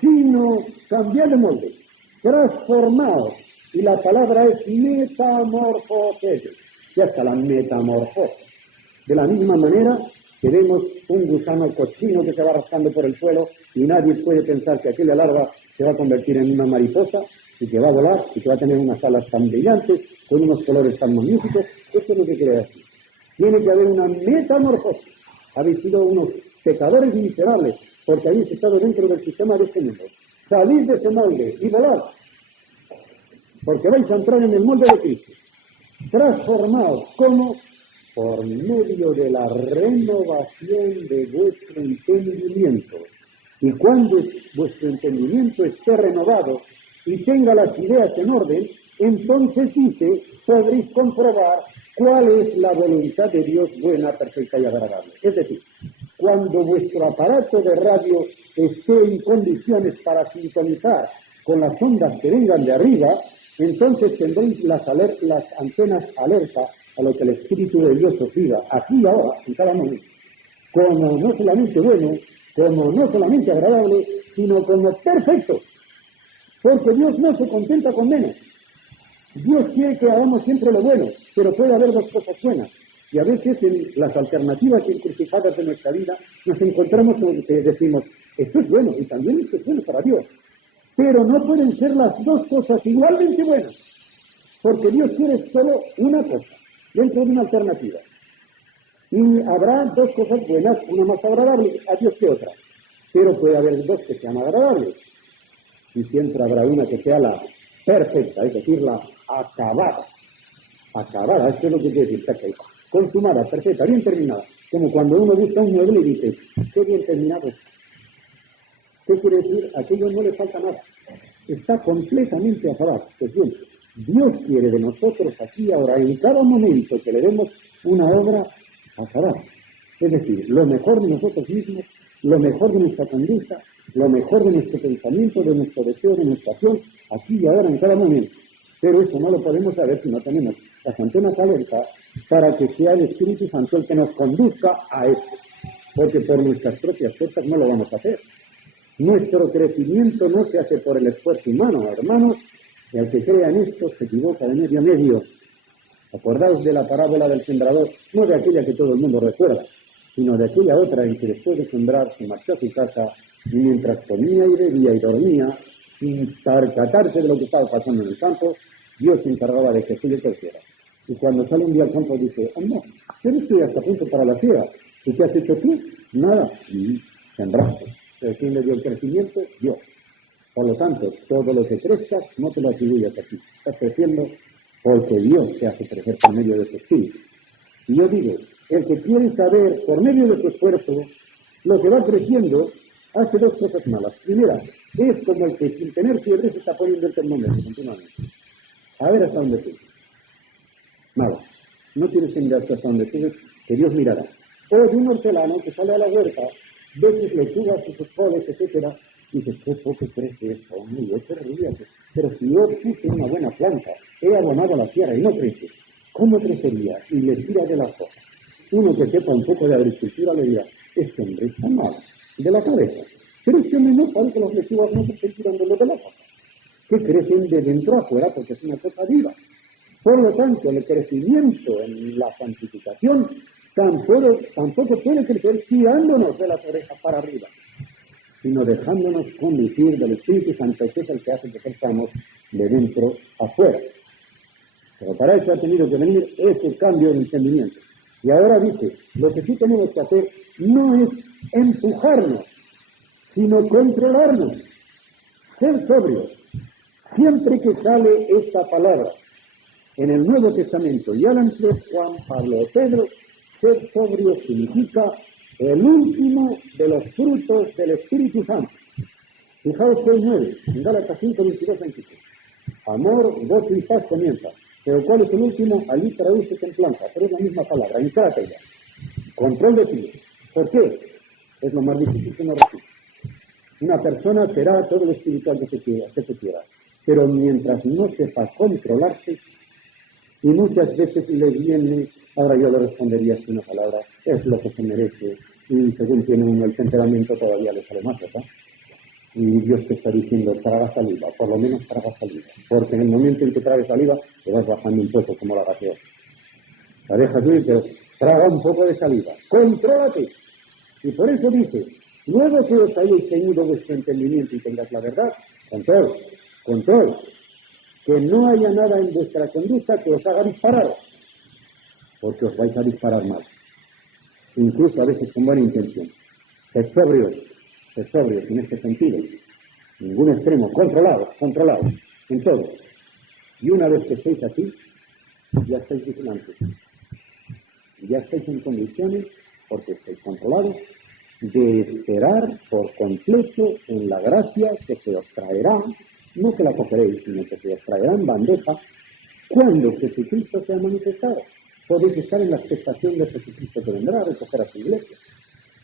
sino cambiad de molde. Transformaos, y la palabra es metamorfosis, ya está la metamorfosis. De la misma manera que vemos un gusano cochino que se va rascando por el suelo y nadie puede pensar que aquella larva se va a convertir en una mariposa, y que va a volar, y que va a tener unas alas tan brillantes, con unos colores tan magníficos. Esto es lo que quiere decir. Tiene que haber una metamorfosis. Habéis sido unos pecadores miserables, porque habéis estado dentro del sistema de este mundo. Salid de ese molde y volad, porque vais a entrar en el molde de Cristo. Transformaos, ¿cómo? Por medio de la renovación de vuestro entendimiento. Y cuando vuestro entendimiento esté renovado y tenga las ideas en orden, entonces dice, podréis comprobar cuál es la voluntad de Dios buena, perfecta y agradable. Es decir, cuando vuestro aparato de radio esté en condiciones para sintonizar con las ondas que vengan de arriba, entonces tendréis las antenas alerta a lo que el Espíritu de Dios os diga, aquí y ahora, en cada momento, como no solamente bueno, como no solamente agradable, sino como perfecto, porque Dios no se contenta con menos. Dios quiere que hagamos siempre lo bueno, pero puede haber dos cosas buenas, y a veces en las alternativas encrucijadas de nuestra vida nos encontramos con que decimos, esto es bueno, y también esto es bueno para Dios, pero no pueden ser las dos cosas igualmente buenas, porque Dios quiere solo una cosa, dentro de una alternativa. Y habrá dos cosas buenas, una más agradable a Dios que otra, pero puede haber dos que sean agradables, y siempre habrá una que sea la perfecta, es decir, la acabada. Acabada, esto es lo que quiere decir, perfecta, consumada, perfecta, bien terminada, como cuando uno busca un mueble y dice, qué bien terminado está. ¿Qué quiere decir? Aquello no le falta nada, está completamente acabado. Pues bien, Dios quiere de nosotros aquí ahora, en cada momento que le demos una obra acabada. Es decir, lo mejor de nosotros mismos, lo mejor de nuestra conducta, lo mejor de nuestro pensamiento, de nuestro deseo, de nuestra acción, aquí y ahora, en cada momento. Pero eso no lo podemos saber si no tenemos las antenas alertas para que sea el Espíritu Santo el que nos conduzca a esto. Porque por nuestras propias fuerzas no lo vamos a hacer. Nuestro crecimiento no se hace por el esfuerzo humano, hermanos, y al que crea en esto se equivoca de medio a medio. Acordaos de la parábola del sembrador, no de aquella que todo el mundo recuerda, sino de aquella otra en que después de sembrar se marchó a su casa y mientras comía y bebía y dormía, sin percatarse de lo que estaba pasando en el campo, Dios se encargaba de que se le torciera. Y cuando sale un día al campo dice, no, yo no estoy hasta punto para la siega. ¿Y qué has hecho tú? Nada. Y sembraste. ¿Quién le dio el crecimiento? Dios. Por lo tanto, todo lo que crezcas no te lo atribuyas a ti. Estás creciendo porque Dios te hace crecer por medio de su espíritu. Y yo digo, el que quiere saber por medio de su esfuerzo lo que va creciendo, hace dos cosas malas. Primera, es como el que sin tener fiebre se está poniendo el termómetro continuamente. A ver hasta dónde sube. Malo. No tienes que mirarte hasta donde subes, que Dios mirará. O de un hortelano que sale a la huerta, ve sus lechugas, sus podes, etcétera, y dices, qué poco crece esto, hombre, yo te rías. Pero si yo puse una buena planta, he abonado la tierra y no crece, ¿cómo crecería? Y le tira de las hojas. Uno que sepa un poco de agricultura le dirá, este hombre está mal, de la cabeza. Pero este hombre no sabe que las lechugas no se estén tirando de las hojas, que crecen de dentro a afuera porque es una cosa viva. Por lo tanto, el crecimiento en la santificación tampoco puede crecer tirándonos de las orejas para arriba, sino dejándonos conducir del Espíritu Santo, que es el que hace que crezcamos de dentro afuera. Pero para eso ha tenido que venir ese cambio de entendimiento. Y ahora dice, lo que sí tenemos que hacer no es empujarnos, sino controlarnos, ser sobrios. Siempre que sale esta palabra en el Nuevo Testamento, y háblanse Juan, Pablo o Pedro, ser sobrio significa el último de los frutos del Espíritu Santo. Fijaos que el 9, en Gálatas 5, 22, 23. Amor, gozo y paz comienza. Pero ¿cuál es el último? Allí traduce templanza, pero es la misma palabra, encrátela. Control de ti. ¿Por qué? Es lo más difícil que no recibe. Una persona será todo lo espiritual que se quiera, pero mientras no sepa controlarse, y muchas veces le viene, ahora yo le respondería así una palabra, es lo que se merece, y según tiene uno el temperamento todavía le sale más, ¿verdad? Y Dios te está diciendo, traga saliva, por lo menos traga saliva, porque en el momento en que tragues saliva, te vas bajando un poco como la gaseosa. La dejas ir, pero traga un poco de saliva, contrólate. Y por eso dice, luego que os hayáis tenido vuestro entendimiento y tengas la verdad, control. que no haya nada en vuestra conducta que os haga disparar, porque os vais a disparar mal, incluso a veces con buena intención. Sed sobrios en este sentido, ningún extremo, controlados en todo. Y una vez que estéis así, ya estáis vigilantes, ya estáis en condiciones, porque estáis controlados, de esperar por completo en la gracia que se os traerá, no que la cogeréis, sino que se os traerá en bandeja, cuando Jesucristo sea manifestado. Podéis estar en la expectación de Jesucristo que vendrá a recoger a su iglesia,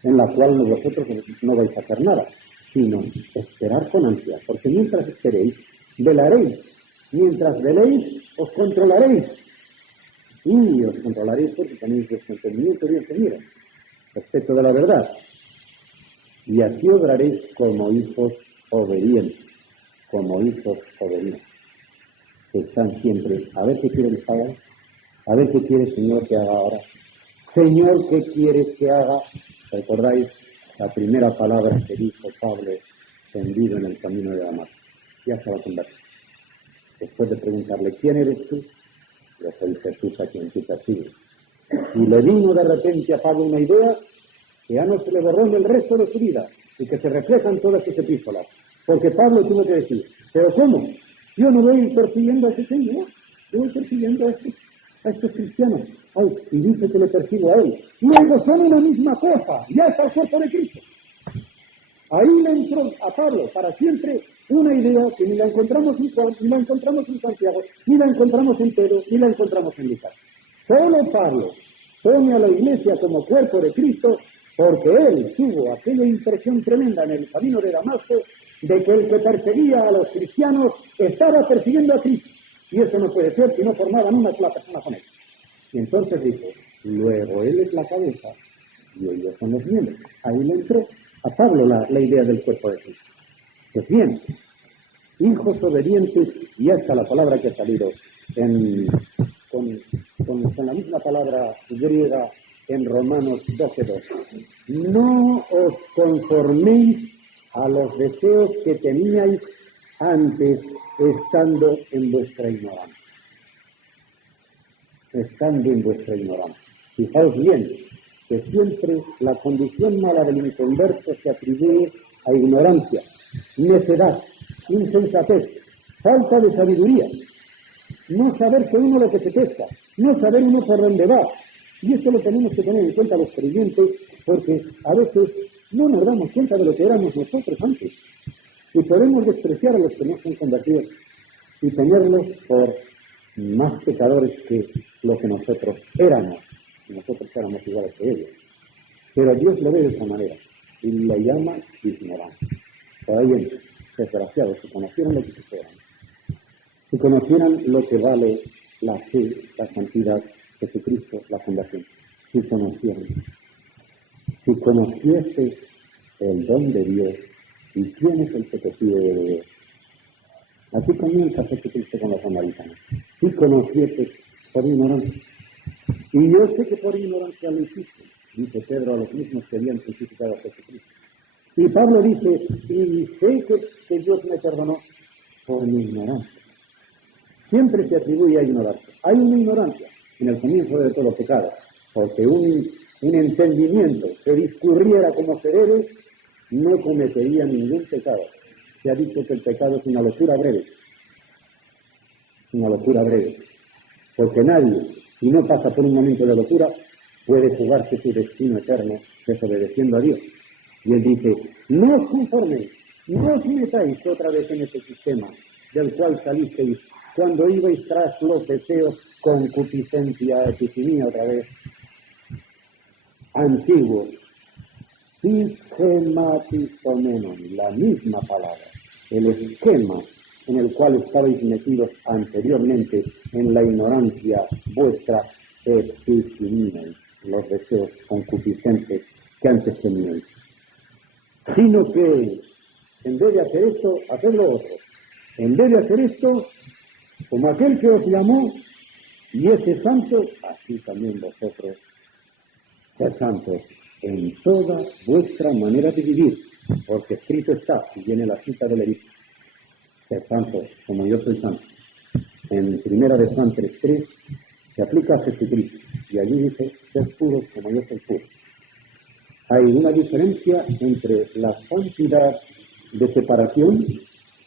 en la cual vosotros no vais a hacer nada, sino esperar con ansia, porque mientras esperéis, velaréis, mientras veléis, os controlaréis, y os controlaréis porque tenéis vuestro entendimiento bien tenido, respecto de la verdad, y así obraréis como hijos obedientes, que están siempre, a ver qué quiere que haga, a ver qué quiere el Señor que haga ahora. Señor, ¿qué quieres que haga? ¿Recordáis la primera palabra que dijo Pablo tendido en el camino de Damasco? Ya se va a convertir. Después de preguntarle, ¿quién eres tú? Yo soy Jesús a quien tú persigues. Y le vino de repente a Pablo una idea que ya no se le borró en el resto de su vida y que se refleja en todas sus epístolas. Porque Pablo tuvo que decir, ¿pero cómo? Yo no voy persiguiendo a ese Señor, yo voy persiguiendo a estos cristianos. Ay, y dice que le persigo a él. Luego son una misma cosa, ya está el cuerpo de Cristo. Ahí le entró a Pablo para siempre una idea que ni la encontramos en Juan, ni la encontramos en Santiago, ni la encontramos en Pedro, ni la encontramos en Lucas. Solo Pablo pone a la iglesia como cuerpo de Cristo porque él tuvo aquella impresión tremenda en el camino de Damasco de que el que perseguía a los cristianos estaba persiguiendo a Cristo. Y eso no puede ser si no formaban una sola persona con él. Y entonces dijo, luego él es la cabeza y ellos son los miembros. Ahí le entró a Pablo la idea del cuerpo de Cristo. Pues bien, hijos obedientes, y esta la palabra que ha salido con la misma palabra griega en Romanos 12:2. No os conforméis a los deseos que teníais antes estando en vuestra ignorancia. Fijaos bien que siempre la condición mala del inconverso se atribuye a ignorancia, necedad, insensatez, falta de sabiduría, no saber que uno lo que se pesca, no saber uno por dónde va. Y esto lo tenemos que tener en cuenta los creyentes, porque a veces no nos damos cuenta de lo que éramos nosotros antes. Y podemos despreciar a los que no son convertidos y tenerlos por más pecadores que lo que nosotros éramos. Y nosotros éramos iguales que ellos. Pero Dios lo ve de esa manera y le llama ignorancia. Todavía desgraciados, si conocieran lo que quisieran, si conocieran lo que vale la fe, la santidad, Jesucristo, la conversión, si conociese el don de Dios y quién es el que te pide de Dios. Así comienza Jesucristo con los samaritanos. Si conociese por ignorancia. Y yo sé que por ignorancia lo hiciste, dice Pedro a los mismos que habían crucificado a Jesucristo. Y Pablo dice, y sé que Dios me perdonó por mi ignorancia. Siempre se atribuye a ignorancia. Hay una ignorancia en el comienzo de todo pecado, porque un entendimiento que discurriera como se debe, no cometería ningún pecado. Se ha dicho que el pecado es una locura breve. Porque nadie, si no pasa por un momento de locura, puede jugarse su destino eterno desobedeciendo a Dios. Y él dice, no os conforméis, no os metáis otra vez en ese sistema del cual salisteis cuando ibais tras los deseos, concupiscencia, epitimía otra vez, antiguos, schematizomenon, la misma palabra, el esquema en el cual estabais metidos anteriormente en la ignorancia vuestra, epitimía, los deseos concupiscentes que antes teníais. Sino que, en vez de hacer esto, haced lo otro. En vez de hacer esto, como aquel que os llamó y ese santo, así también vosotros, sed santos en toda vuestra manera de vivir, porque escrito está, y viene la cita del Levítico, sed santos como yo soy santo. en Primera de Juan 3:3, se aplica a Jesucristo, y allí dice, sed puros como yo soy puro. Hay una diferencia entre la santidad de separación,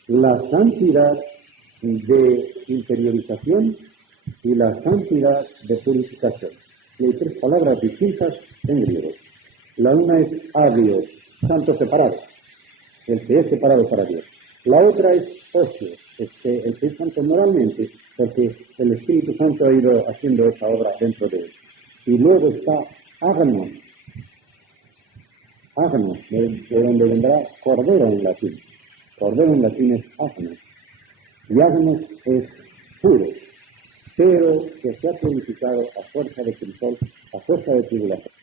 la santidad de interiorización y la santidad de purificación. Y hay tres palabras distintas en griego. La una es agios, santo separado, el que es separado para Dios. La otra es osios, el que es santo moralmente, porque el Espíritu Santo ha ido haciendo esa obra dentro de él. Y luego está áganos, de donde vendrá cordero en latín. Cordero en latín es áganos. Y áganos es puro, pero que se ha purificado a fuerza de crisol, a fuerza de tribulación,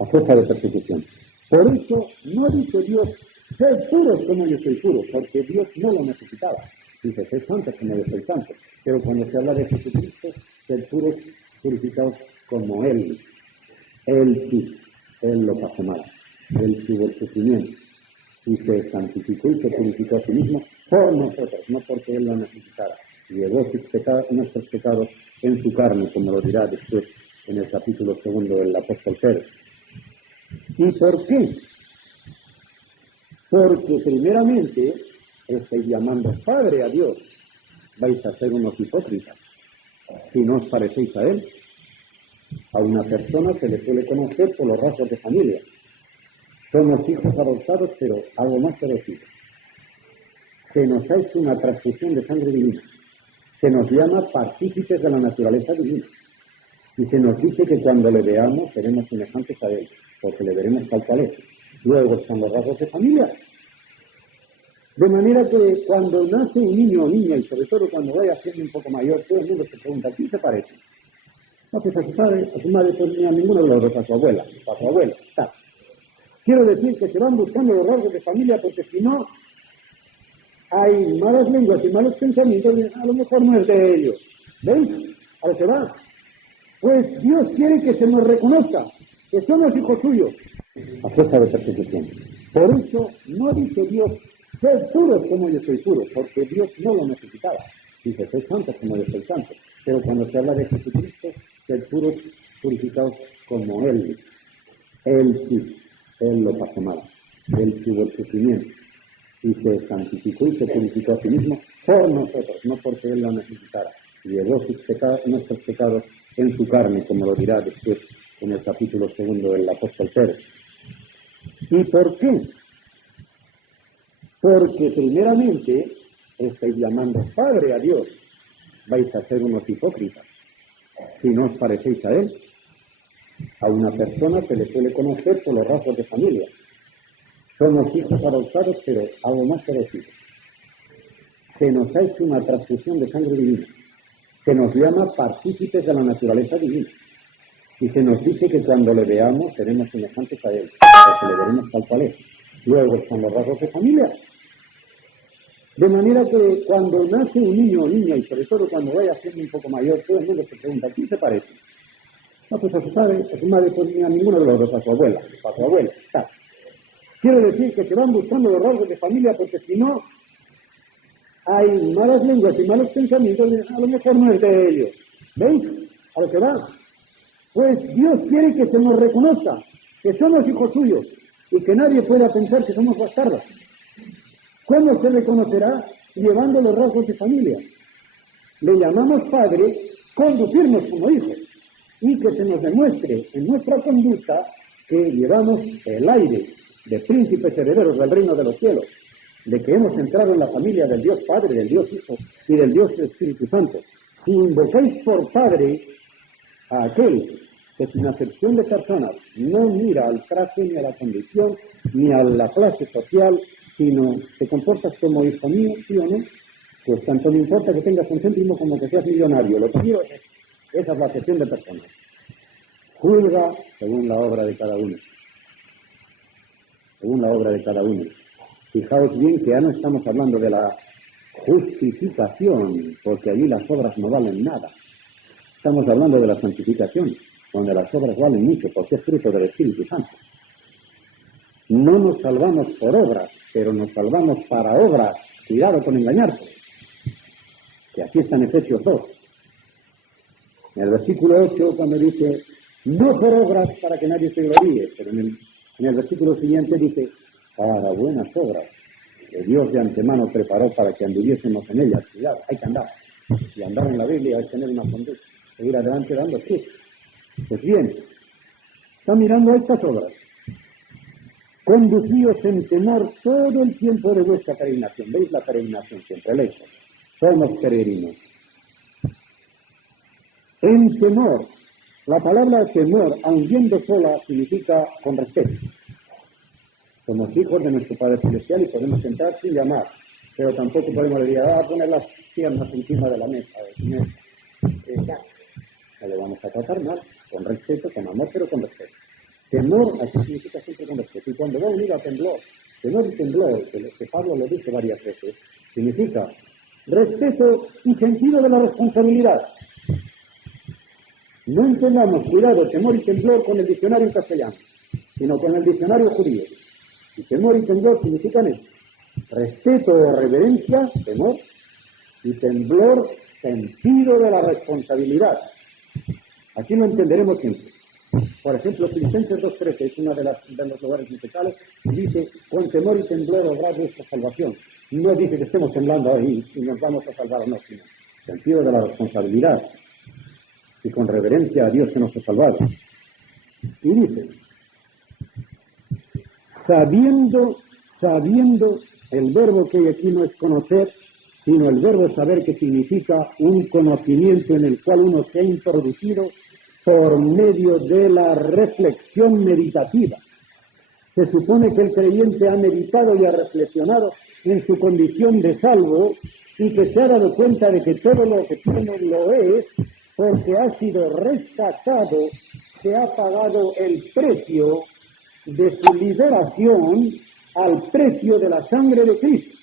a fuerza de persecución. Por eso no dice Dios, sed puros como yo soy puro, porque Dios no lo necesitaba. Dice, sed santos como yo soy santo. Pero cuando se habla de Jesucristo, sed puros, purificados como Él. Él sí, Él lo pasó mal. Él tuvo el sufrimiento. Y se santificó y se purificó a sí mismo por nosotros, no porque Él lo necesitara. Llevó nuestros pecados en su carne, como lo dirá después en el capítulo 2 del apóstol Pedro. ¿Y por qué? Porque primeramente estáis llamando Padre a Dios. Vais a ser unos hipócritas. Si no os parecéis a Él, a una persona se le suele conocer por los rasgos de familia. Somos hijos adoptados, pero algo más que los hijos. Se nos ha hecho una transfusión de sangre divina. Se nos llama partícipes de la naturaleza divina. Y se nos dice que cuando le veamos seremos semejantes a Él, porque le veremos tal cual es. Luego están los rasgos de familia. De manera que cuando nace un niño o niña, y sobre todo cuando vaya siendo un poco mayor, todo el mundo se pregunta, ¿a quién se parece? No, pues a su padre, a su madre, pues ni a ninguno de los dos, a su abuela, tal. Quiero decir que se van buscando los rasgos de familia, porque si no, hay malas lenguas y malos pensamientos, a lo mejor no es de ellos. ¿Veis? A lo que va. Pues Dios quiere que se nos reconozca, que somos hijos suyos, a fuerza de persecución. Por eso no dice Dios, sed puros como yo soy puro, porque Dios no lo necesitaba. Dice, sed santos como yo soy santo. Pero cuando se habla de Jesucristo, sed puros, purificados como Él. Él sí, Él lo pasó mal. Él tuvo el sufrimiento. Y se santificó y se purificó a sí mismo por nosotros, no porque Él lo necesitara. Llevó nuestros pecados en su carne, como lo dirá después en el capítulo 2 del apóstol Pedro. ¿Y por qué? Porque primeramente estáis llamando Padre a Dios. Vais a ser unos hipócritas. Si no os parecéis a Él, a una persona se le suele conocer por los rasgos de familia. Somos hijos adoptados, pero algo más que los hijos. Se nos ha hecho una transfusión de sangre divina. Se nos llama partícipes de la naturaleza divina. Y se nos dice que cuando le veamos seremos semejantes a Él, porque le veremos tal cual es. Luego están los rasgos de familia. De manera que cuando nace un niño o niña, y sobre todo cuando vaya siendo un poco mayor, todo el mundo se pregunta, ¿a quién se parece? No, pues a su padre, a su madre, pues ni a ninguno de los dos, a su abuela, tal. Quiero decir que se van buscando los rasgos de familia, porque si no, hay malas lenguas y malos pensamientos, a lo mejor no es de ellos. ¿Veis? A lo que va. Pues Dios quiere que se nos reconozca, que somos hijos suyos, y que nadie pueda pensar que somos bastardos. ¿Cómo se reconocerá? Llevando los rasgos de familia. Le llamamos Padre, conducirnos como hijos, y que se nos demuestre en nuestra conducta que llevamos el aire de príncipes herederos del reino de los cielos, de que hemos entrado en la familia del Dios Padre, del Dios Hijo y del Dios Espíritu Santo. Si invocáis por Padre a aquel que sin acepción de personas no mira al traje ni a la condición ni a la clase social, sino te comportas como hijo mío, ¿sí o no? Pues tanto me importa que tengas un céntimo como que seas millonario. Lo que quiero es, esa es la acepción de personas. Juzga según la obra de cada uno. Según la obra de cada uno. Fijaos bien que ya no estamos hablando de la justificación, porque allí las obras no valen nada. Estamos hablando de la santificación, donde las obras valen mucho, porque es fruto del Espíritu Santo. No nos salvamos por obras, pero nos salvamos para obras. Cuidado con engañarte. Y aquí está en Efesios 2. En el versículo 8, cuando dice, no por obras para que nadie se gloríe, pero en el versículo siguiente dice, para buenas obras, que Dios de antemano preparó para que anduviésemos en ellas. Cuidado, hay que andar. Y andar en la Biblia es tener una conducta, seguir adelante dando frutos. Pues bien, está mirando a estas obras. Conducíos en temor todo el tiempo de vuestra peregrinación. ¿Veis la peregrinación siempre? El hecho. Somos peregrinos. En temor. La palabra temor, aun viendo sola, significa con respeto. Somos hijos de nuestro Padre Celestial y podemos entrar sin llamar, pero tampoco podemos decir, poner las piernas encima de la mesa. No le vamos a tratar mal, con respeto, con amor, pero con respeto. Temor, así significa siempre con respeto. Y cuando va unido a temblor, temor y temblor, que Pablo lo dice varias veces, significa respeto y sentido de la responsabilidad. No entendamos, cuidado, temor y temblor con el diccionario castellano, sino con el diccionario judío. Y temor y temblor significan eso. Respeto o reverencia, temor, y temblor, sentido de la responsabilidad. Aquí lo entenderemos siempre. Por ejemplo, Filipenses 2.13 es uno de los lugares musicales, dice, con temor y temblor obrad vuestra salvación. No dice que estemos temblando ahí y nos vamos a salvar o no, sino sentido de la responsabilidad y con reverencia a Dios que nos ha salvado. Y dice, sabiendo, el verbo que hay aquí no es conocer, sino el verbo saber, que significa un conocimiento en el cual uno se ha introducido por medio de la reflexión meditativa. Se supone que el creyente ha meditado y ha reflexionado en su condición de salvo y que se ha dado cuenta de que todo lo que tiene lo es porque ha sido rescatado, se ha pagado el precio de su liberación al precio de la sangre de Cristo.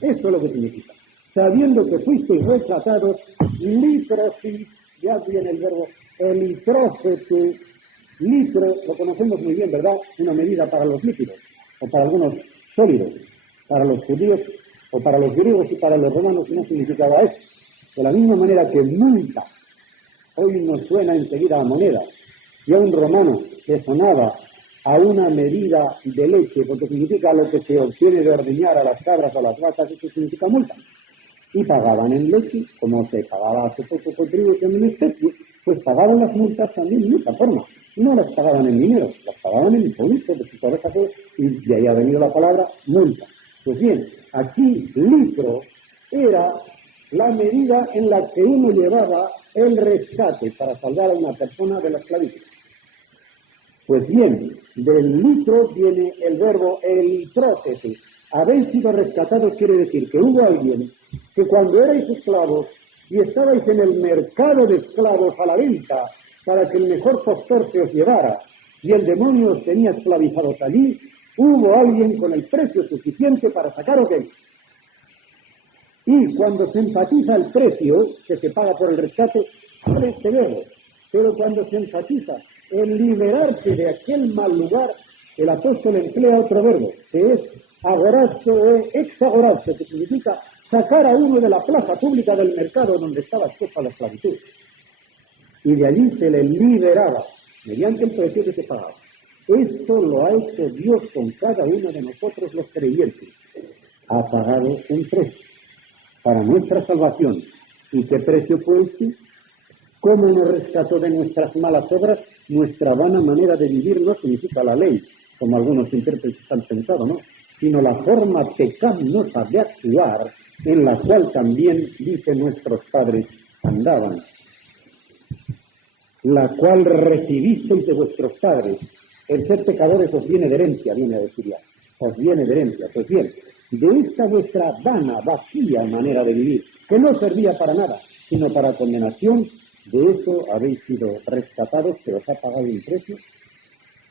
Eso es lo que significa. Sabiendo que fuisteis rescatados, litrosis, ya viene el verbo, elitrófete, litro, lo conocemos muy bien, ¿verdad? Una medida para los líquidos, o para algunos sólidos. Para los judíos, o para los griegos y para los romanos no significaba eso. De la misma manera que multa, hoy nos suena enseguida a moneda, y a un romano le sonaba a una medida de leche, porque significa lo que se obtiene de ordeñar a las cabras o a las vacas, eso significa multa. Y pagaban en leche, como se pagaba hace poco con trigo y en especie, pues pagaban las multas también de esa forma. No las pagaban en dinero, las pagaban en productos de sus ovejas, y de ahí ha venido la palabra multa. Pues bien, aquí litro era la medida en la que uno llevaba el rescate para salvar a una persona de la esclavitud. Pues bien, del litro viene el verbo elitrófete. Habéis sido rescatados quiere decir que hubo alguien que cuando erais esclavos y estabais en el mercado de esclavos a la venta para que el mejor postor se os llevara y el demonio os tenía esclavizados allí, hubo alguien con el precio suficiente para sacaros de él. Y cuando se enfatiza el precio que se paga por el rescate, sale este verbo. Pero cuando se enfatiza el liberarse de aquel mal lugar, el apóstol emplea otro verbo, que es agorazo o exagorazo, que significa sacar a uno de la plaza pública del mercado donde estaba expuesta la esclavitud. Y de allí se le liberaba, mediante el precio que se pagaba. Esto lo ha hecho Dios con cada uno de nosotros los creyentes. Ha pagado un precio para nuestra salvación. ¿Y qué precio fue este? ¿Cómo nos rescató de nuestras malas obras? Nuestra vana manera de vivir no significa la ley, como algunos intérpretes han pensado, ¿no? Sino la forma pecaminosa de actuar en la cual también, dicen nuestros padres, andaban, la cual recibisteis de vuestros padres. El ser pecadores os viene de herencia, viene a decir ya, os viene de herencia. Pues bien, de esta vuestra vana, vacía manera de vivir, que no servía para nada, sino para condenación, de eso habéis sido rescatados, que os ha pagado un precio,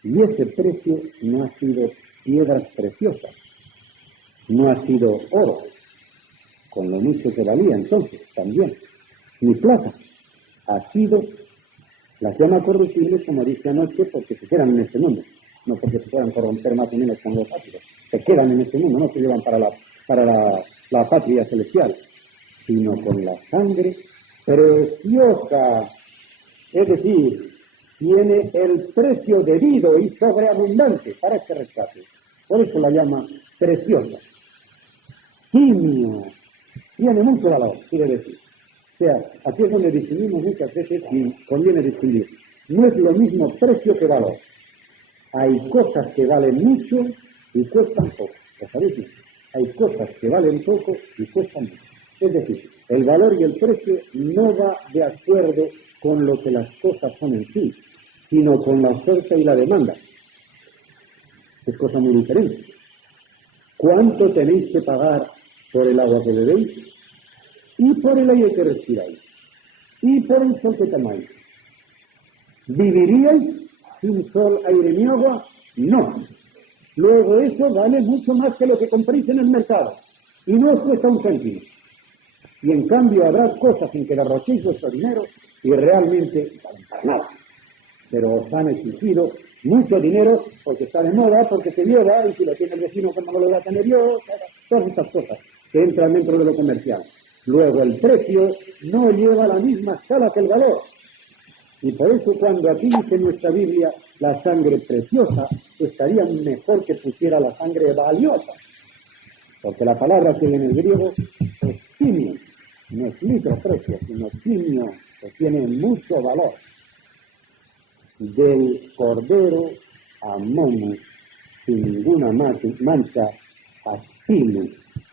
y ese precio no ha sido piedras preciosas, no ha sido oro, con lo mucho que valía entonces también, ni plata, ha sido las llamas corruptibles, como dije anoche, porque se quedan en este mundo, no porque se puedan corromper más o menos con los ácidos, se quedan en este mundo, no se llevan para la patria celestial. sino con la sangre preciosa, es decir, tiene el precio debido y sobreabundante para este rescate. Por eso la llama preciosa. Simio, tiene mucho valor, quiere decir. O sea, aquí es donde distinguimos muchas veces y conviene distinguir. No es lo mismo precio que valor. Hay cosas que valen mucho y cuestan poco. ¿Lo sabéis? Hay cosas que valen poco y cuestan mucho. Es decir, el valor y el precio no va de acuerdo con lo que las cosas son en sí, sino con la oferta y la demanda. Es cosa muy diferente. ¿Cuánto tenéis que pagar por el agua que bebéis? Y por el aire que respiráis. Y por el sol que tomáis. ¿Viviríais sin sol, aire ni agua? No. Luego eso vale mucho más que lo que compréis en el mercado. Y no os cuesta un céntimo. Y en cambio habrá cosas en que derrochéis vuestro dinero y realmente valen para nada. Pero os han exigido mucho dinero porque está de moda, porque se lleva, y si lo tiene el vecino, como no lo voy a tener yo, todas estas cosas que entran dentro de lo comercial. Luego el precio no lleva la misma escala que el valor. Y por eso cuando aquí dice nuestra Biblia la sangre preciosa, estaría mejor que pusiera la sangre valiosa. Porque la palabra que en el griego es simio, no es litro precio, sino simio, que tiene mucho valor. Del cordero a mono, sin ninguna mancha, aspino,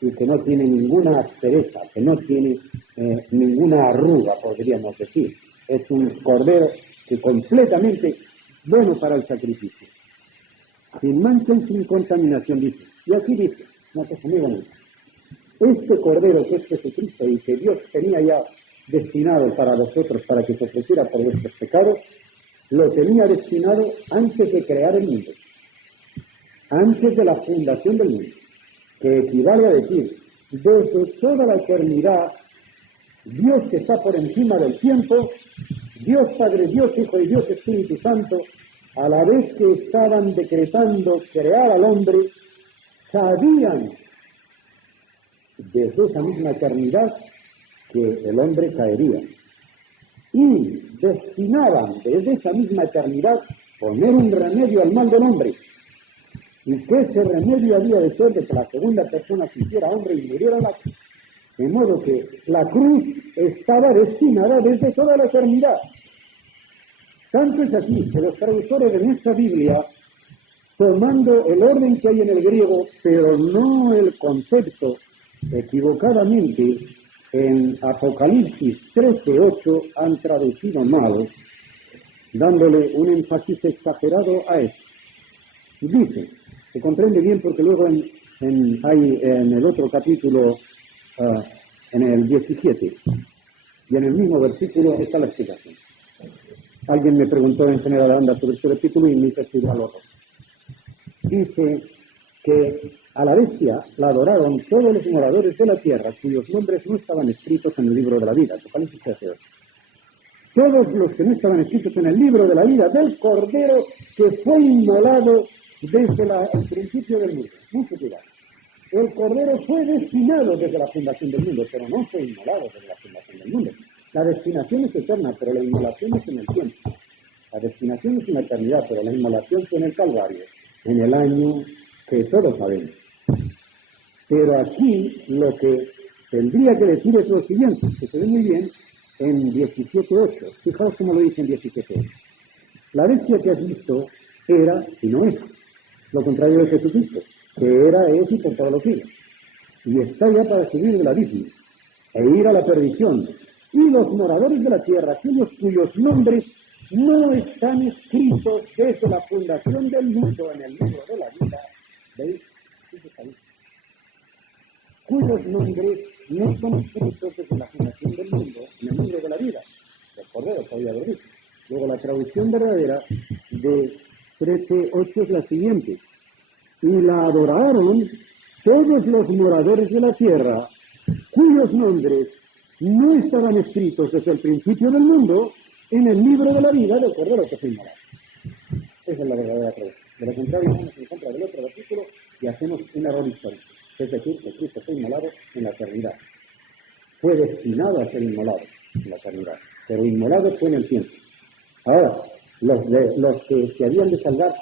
y que no tiene ninguna aspereza, que no tiene ninguna arruga, podríamos decir. Es un cordero que completamente bueno para el sacrificio. Sin mancha y sin contaminación, dice. Y aquí dice, una cosa muy bonita. Este cordero que es Jesucristo y que Dios tenía ya destinado para vosotros, para que se ofreciera por vuestros pecados, lo tenía destinado antes de crear el mundo, antes de la fundación del mundo, que equivale a decir, desde toda la eternidad, Dios que está por encima del tiempo, Dios Padre, Dios Hijo y Dios Espíritu Santo, a la vez que estaban decretando crear al hombre, sabían desde esa misma eternidad que el hombre caería. Y destinaban desde esa misma eternidad poner un remedio al mal del hombre. Y que ese remedio había de ser de que la segunda persona se hiciera hombre y muriera en la cruz. De modo que la cruz estaba destinada desde toda la eternidad. Tanto es así que los traductores de nuestra Biblia, tomando el orden que hay en el griego, pero no el concepto, equivocadamente, en Apocalipsis 13:8 han traducido mal, dándole un énfasis exagerado a esto. Dice, se comprende bien porque luego hay en el otro capítulo, en el 17, y en el mismo versículo está la explicación. Alguien me preguntó en General Aranda sobre este versículo y me hizo escribir al otro. Dice que a la bestia la adoraron todos los moradores de la tierra cuyos nombres no estaban escritos en el libro de la vida. Apocalipsis 13:8. Todos los que no estaban escritos en el libro de la vida del Cordero que fue inmolado desde el principio del mundo. Mucho cuidado. El Cordero fue destinado desde la fundación del mundo, pero no fue inmolado desde la fundación del mundo. La destinación es eterna, pero la inmolación es en el tiempo. La destinación es en la eternidad, pero la inmolación fue en el Calvario, en el año que todos sabemos. Pero aquí lo que tendría que decir es lo siguiente, que se ve muy bien en 17:8. Fijaos cómo lo dice en 17:8. La bestia que has visto era y no es. Lo contrario de Jesucristo, que era, es y por todos los siglos. Y está ya para subir del abismo e ir a la perdición. Y los moradores de la tierra, aquellos cuyos nombres no están escritos desde la fundación del mundo en el libro de la vida, ¿veis? Cuyos nombres no son escritos desde la fundación del mundo en el libro de la vida, del Cordero, todavía lo dice. Luego la traducción verdadera de 13:8 es la siguiente: y la adoraron todos los moradores de la tierra, cuyos nombres no estaban escritos desde el principio del mundo en el libro de la vida del Cordero que fue inmolado. Esa es la verdadera traducción. De lo contrario, vamos en contra del otro versículo y hacemos un error histórico. Es decir, que Cristo fue inmolado en la eternidad. fue destinado a ser inmolado en la eternidad, pero inmolado fue en el tiempo. Ahora, los que se habían de salvar,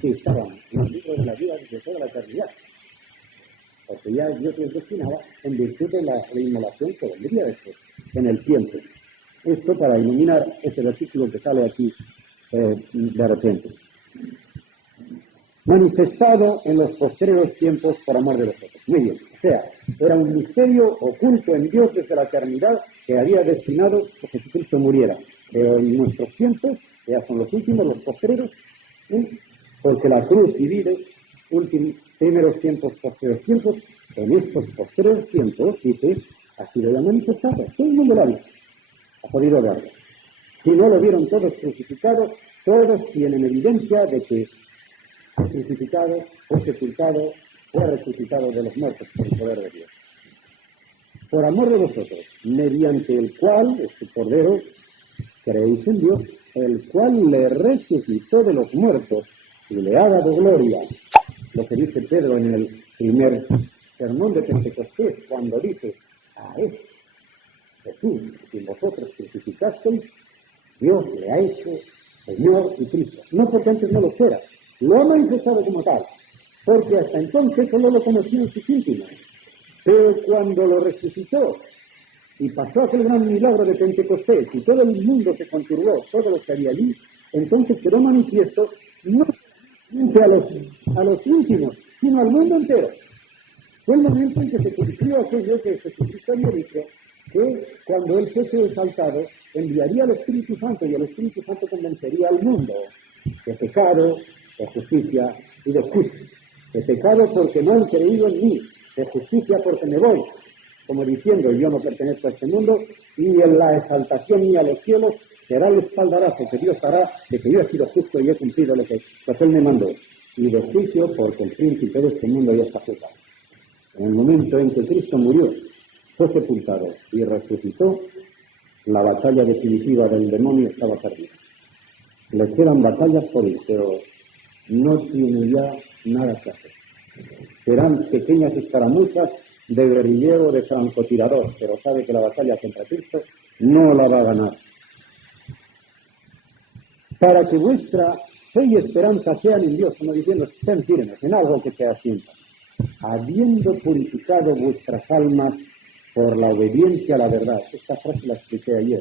que estaban en el libro de la vida desde toda la eternidad, porque ya Dios les destinaba en virtud de la inmolación que vendría después, en el tiempo. Esto para iluminar ese versículo que sale aquí de repente. Manifestado en los postreros tiempos por amor de vosotros. Muy bien, o sea, era un misterio oculto en Dios desde la eternidad que había destinado que Jesucristo muriera. Pero en nuestros tiempos, ya son los últimos, los postreros, porque la cruz divide primeros tiempos, postreros tiempos. En estos postreros tiempos, dice, ha sido ya manifestado. Todo el mundo lo ha visto, ha podido verlo. Si no lo vieron todos crucificados, todos tienen evidencia de que fue crucificado, fue sepultado, fue resucitado de los muertos por el poder de Dios. Por amor de vosotros, mediante el cual, este Cordero, creéis en Dios, el cual le resucitó de los muertos y le ha dado gloria. Lo que dice Pedro en el primer sermón de Pentecostés, cuando dice, a este Jesús, que vosotros crucificasteis, Dios le ha hecho Señor y Cristo. No porque antes no lo fuera, lo ha manifestado como tal, porque hasta entonces solo lo conocían sus íntimos. Pero cuando lo resucitó y pasó aquel gran milagro de Pentecostés y todo el mundo se conturbó, todo lo que había allí, entonces quedó manifiesto no solamente a los íntimos, sino al mundo entero. Fue el momento en que se cumplió aquello que Jesucristo había dicho, que cuando Él fuese exaltado, enviaría al Espíritu Santo y el Espíritu Santo convencería al mundo de pecado, de justicia y de juicio. De pecado porque no han creído en mí, de justicia porque me voy, como diciendo yo no pertenezco a este mundo, y en la exaltación mía a los cielos será el espaldarazo que Dios hará de que yo he sido justo y he cumplido lo que Él me mandó. Y de juicio porque el príncipe de este mundo ya está juzgado. En el momento en que Cristo murió, fue sepultado y resucitó, la batalla definitiva del demonio estaba perdida. Le quedan batallas por ir, pero no tiene ya nada que hacer. Serán pequeñas escaramuzas de guerrillero, de francotirador, pero sabe que la batalla contra Cristo no la va a ganar. Para que vuestra fe y esperanza sean en Dios, como diciendo, estén firmes en algo que se asienta, habiendo purificado vuestras almas por la obediencia a la verdad. Esta frase la expliqué ayer.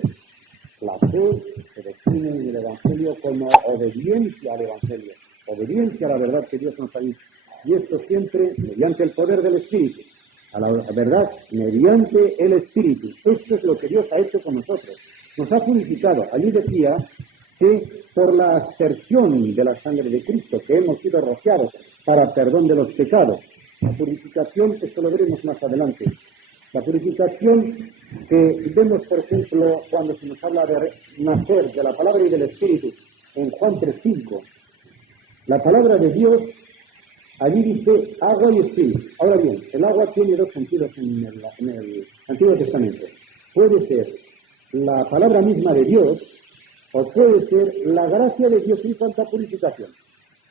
La fe se define en el Evangelio como obediencia al Evangelio, obediencia a la verdad que Dios nos ha dicho. Y esto siempre mediante el poder del Espíritu, a la verdad mediante el Espíritu. Esto es lo que Dios ha hecho con nosotros. Nos ha purificado. Allí decía que por la aspersión de la sangre de Cristo, que hemos sido rociados para perdón de los pecados. La purificación, esto lo veremos más adelante. La purificación que vemos, por ejemplo, cuando se nos habla de nacer de la palabra y del Espíritu, en Juan 3:5. La palabra de Dios, allí dice agua y espíritu. Ahora bien, el agua tiene dos sentidos en el Antiguo Testamento. Puede ser la palabra misma de Dios, o puede ser la gracia de Dios en cuanto a purificación.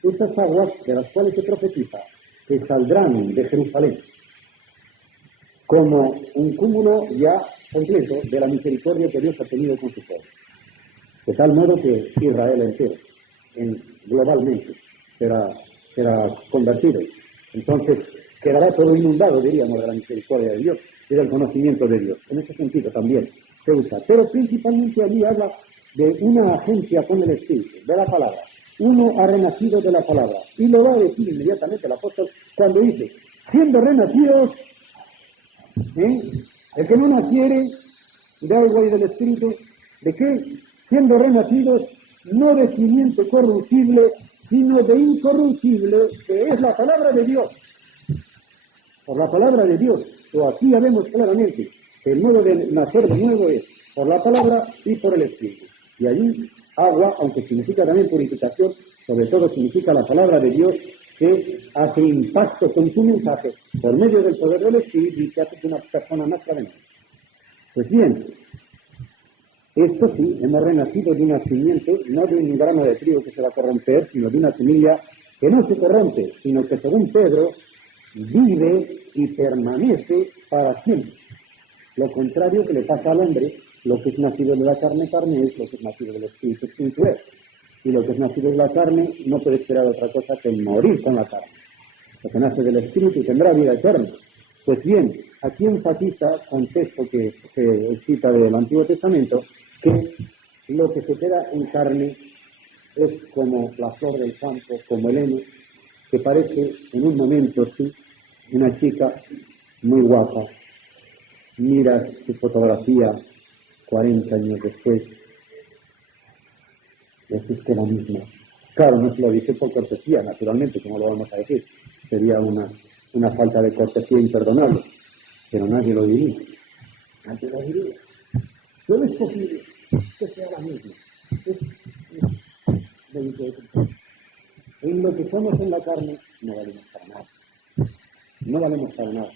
Estas aguas de las cuales se profetiza que saldrán de Jerusalén como un cúmulo ya completo de la misericordia que Dios ha tenido con su pueblo. De tal modo que Israel entero, globalmente, será convertido. Entonces quedará todo inundado, diríamos, de la misericordia de Dios y del conocimiento de Dios. En ese sentido también se usa. Pero principalmente allí habla de una agencia con el Espíritu, de la palabra. Uno ha renacido de la palabra. Y lo va a decir inmediatamente el apóstol cuando dice, siendo renacidos, el que no naciere de agua y del Espíritu, ¿de qué? Siendo renacidos, no de simiente corruptible, sino de incorruptible, que es la palabra de Dios. Por la palabra de Dios, o aquí ya vemos claramente que el modo de nacer de nuevo es por la palabra y por el Espíritu. Y allí, agua, aunque significa también purificación, sobre todo significa la palabra de Dios que hace impacto con su mensaje por medio del poder del Espíritu y que hace que una persona nazca de nuevo. Pues bien, esto sí, hemos renacido de una simiente, no de un grano de trigo que se va a corromper, sino de una semilla que no se corrompe, sino que según Pedro, vive y permanece para siempre. Lo contrario que le pasa al hombre, lo que es nacido de la carne, carne es, lo que es nacido del espíritu, espíritu es. Y lo que es nacido de la carne no puede esperar otra cosa que morir con la carne. Lo que nace del espíritu tendrá vida eterna. Pues bien, aquí enfatiza con texto que cita del Antiguo Testamento que lo que se queda en carne es como la flor del campo, como el heno, que parece en un momento, sí, una chica muy guapa. Miras su fotografía 40 años después, es que la misma. Claro, no se lo dice por cortesía, naturalmente, como lo vamos a decir. Sería una falta de cortesía imperdonable, pero nadie lo diría. Nadie lo diría. No es posible que sea la misma. En lo que somos en la carne, no valemos para nada. No valemos para nada.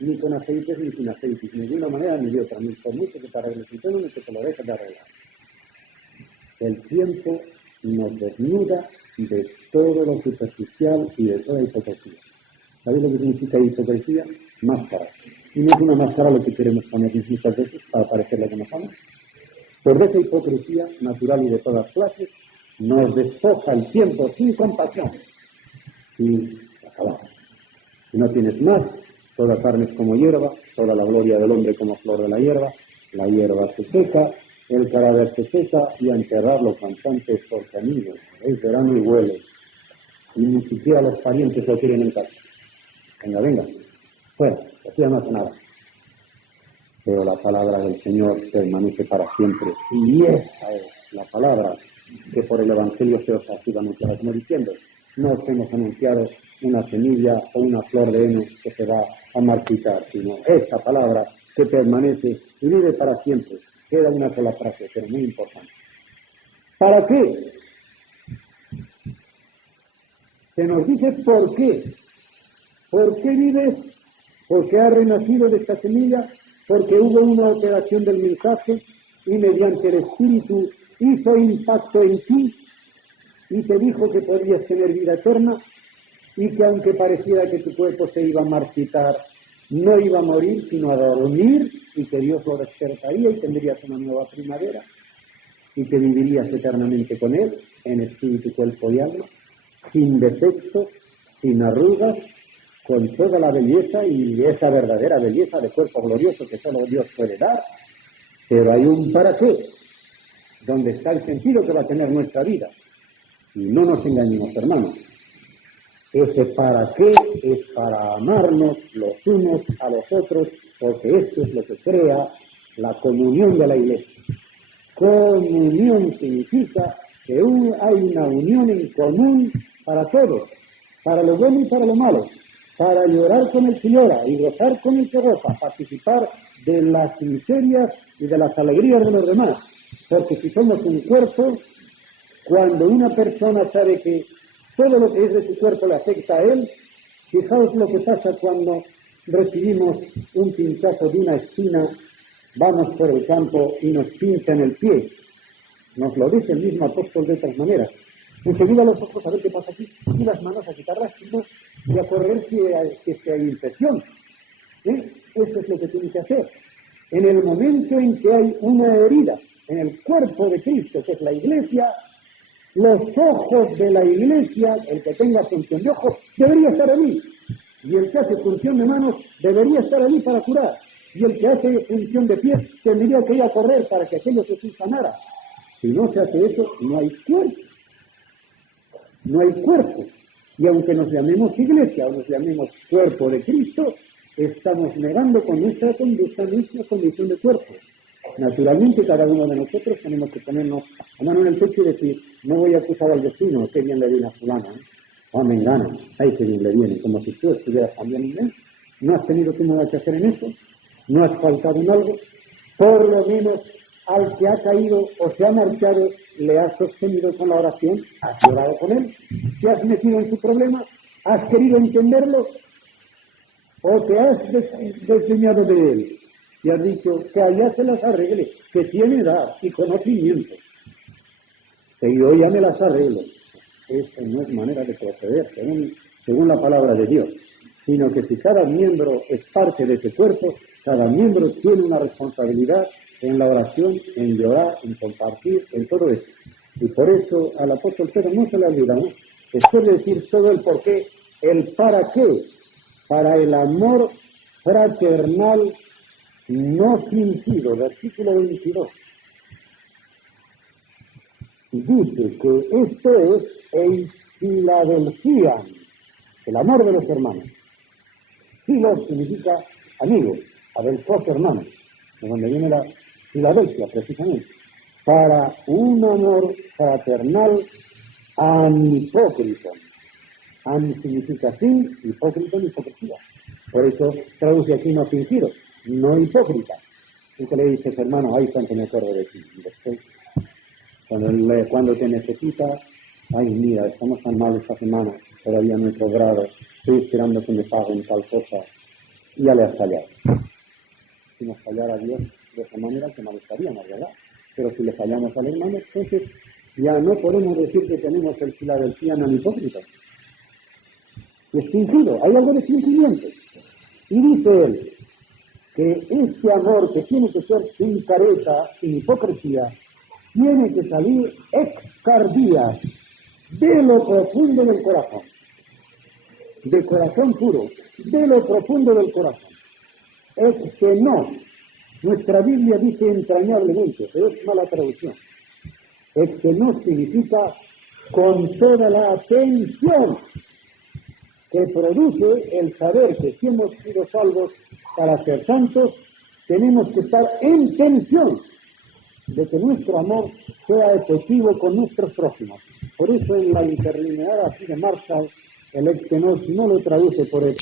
Ni con aceites ni sin aceites, ni de una manera ni de otra, ni por mucho que te arregles el pelo, ni que te lo dejes de arreglar. El tiempo nos desnuda de todo lo superficial y de toda hipocresía. ¿Sabéis lo que significa hipocresía? Máscara. Y no es una máscara lo que queremos ponernos muchas veces para parecer lo que nos amamos. Por esa hipocresía natural y de todas clases, nos despoja el tiempo sin compasión. Y acabamos. Si no tienes más, toda carne es como hierba, toda la gloria del hombre como flor de la hierba se seca, el cadáver se seca y a enterrarlo cantantes porque amigos, es verano y huele. Y ni siquiera los parientes lo quieren en casa. Venga, fuera, así no hace nada. Pero la palabra del Señor permanece para siempre. Y esa es la palabra que por el Evangelio se os ha sido anunciada, como diciendo, no os hemos anunciado una semilla o una flor de heno que se va a marchitar, sino esta palabra que permanece y vive para siempre. Queda una sola frase, pero muy importante. ¿Para qué? Se nos dice por qué. ¿Por qué vives? Porque has renacido de esta semilla, porque hubo una operación del mensaje y mediante el Espíritu hizo impacto en ti y te dijo que podías tener vida eterna y que aunque pareciera que tu cuerpo se iba a marchitar, no iba a morir, sino a dormir, y que Dios lo despertaría y tendrías una nueva primavera y que vivirías eternamente con Él, en espíritu, cuerpo y alma, sin defectos, sin arrugas, con toda la belleza y esa verdadera belleza de cuerpo glorioso que solo Dios puede dar. Pero hay un para qué, donde está el sentido que va a tener nuestra vida. Y no nos engañemos, hermanos. Ese para qué es para amarnos los unos a los otros, porque esto es lo que crea la comunión de la Iglesia. Comunión significa que hay una unión en común para todos, para lo bueno y para lo malo, para llorar con el que llora y gozar con el que goza, participar de las miserias y de las alegrías de los demás. Porque si somos un cuerpo, cuando una persona sabe que todo lo que es de su cuerpo le afecta a él, fijaos lo que pasa cuando recibimos un pinchazo de una espina, vamos por el campo y nos pincha en el pie. Nos lo dice el mismo apóstol de otras maneras. Enseguida los ojos a ver qué pasa aquí, y las manos a quitar lástimas y a correr si hay infección. Eso es lo que tiene que hacer. En el momento en que hay una herida en el cuerpo de Cristo, que es la Iglesia, los ojos de la Iglesia, el que tenga función de ojos, debería estar allí. Y el que hace función de manos, debería estar allí para curar. Y el que hace función de pies, tendría que ir a correr para que aquello se sanara. Si no se hace eso, no hay cuerpo. No hay cuerpo. Y aunque nos llamemos Iglesia o nos llamemos cuerpo de Cristo, estamos negando con nuestra conducta nuestra condición de cuerpo. Naturalmente, cada uno de nosotros tenemos que ponernos la mano en el pecho y decir, no voy a acusar al vecino, qué bien le viene a fulano, o a mengano, ay, qué bien le viene, como si tú estuvieras también en él. ¿No has tenido tú nada que hacer en eso? ¿No has faltado en algo? Por lo menos al que ha caído o se ha marchado, le has sostenido con la oración, has llorado con él, te has metido en su problema, has querido entenderlo, o te has desdeñado de él y has dicho que allá se las arregle, que tiene edad y conocimiento, que yo ya me las arreglo. Esa no es manera de proceder según la palabra de Dios, sino que si cada miembro es parte de ese cuerpo, Cada miembro tiene una responsabilidad en la oración, en llorar, en compartir, en todo eso. Y por eso al apóstol Pedro no se le olvida, ¿no? Después de decir todo el por qué, el para qué, para el amor fraternal no fingido, versículo 22. Dice que esto es el Filadelfia, el amor de los hermanos. Filos significa amigos, adelfos hermanos, de donde viene la Filadelfia precisamente, para un amor fraternal anhipócrita. An significa sí, hipócrita, hipocresía. Por eso traduce aquí no fingido, no hipócrita. Tú que le dices, hermano, ay, cuánto me acuerdo de ti. Y después, cuando te necesita, ay, mira, estamos tan mal esta semana, todavía no he cobrado, estoy esperando que me paguen tal cosa, y ya le has fallado. Si nos fallara a Dios de esa manera, que mal estaríamos, ¿verdad? Pero si le fallamos al hermano, entonces ya no podemos decir que tenemos el Filadelfia no hipócrita. Es fingido, hay algo de fingimiento. Y dice él que este amor que tiene que ser sin careta, sin hipocresía, tiene que salir ex cardia, de lo profundo del corazón, de corazón puro, de lo profundo del corazón. Es que no, nuestra Biblia dice entrañablemente, pero es mala traducción. Es que no significa con toda la atención que produce el saber que si hemos sido salvos para ser santos, tenemos que estar en tensión de que nuestro amor sea efectivo con nuestros prójimos. Por eso en la interlineada aquí de Marshall, el extenos no lo traduce por el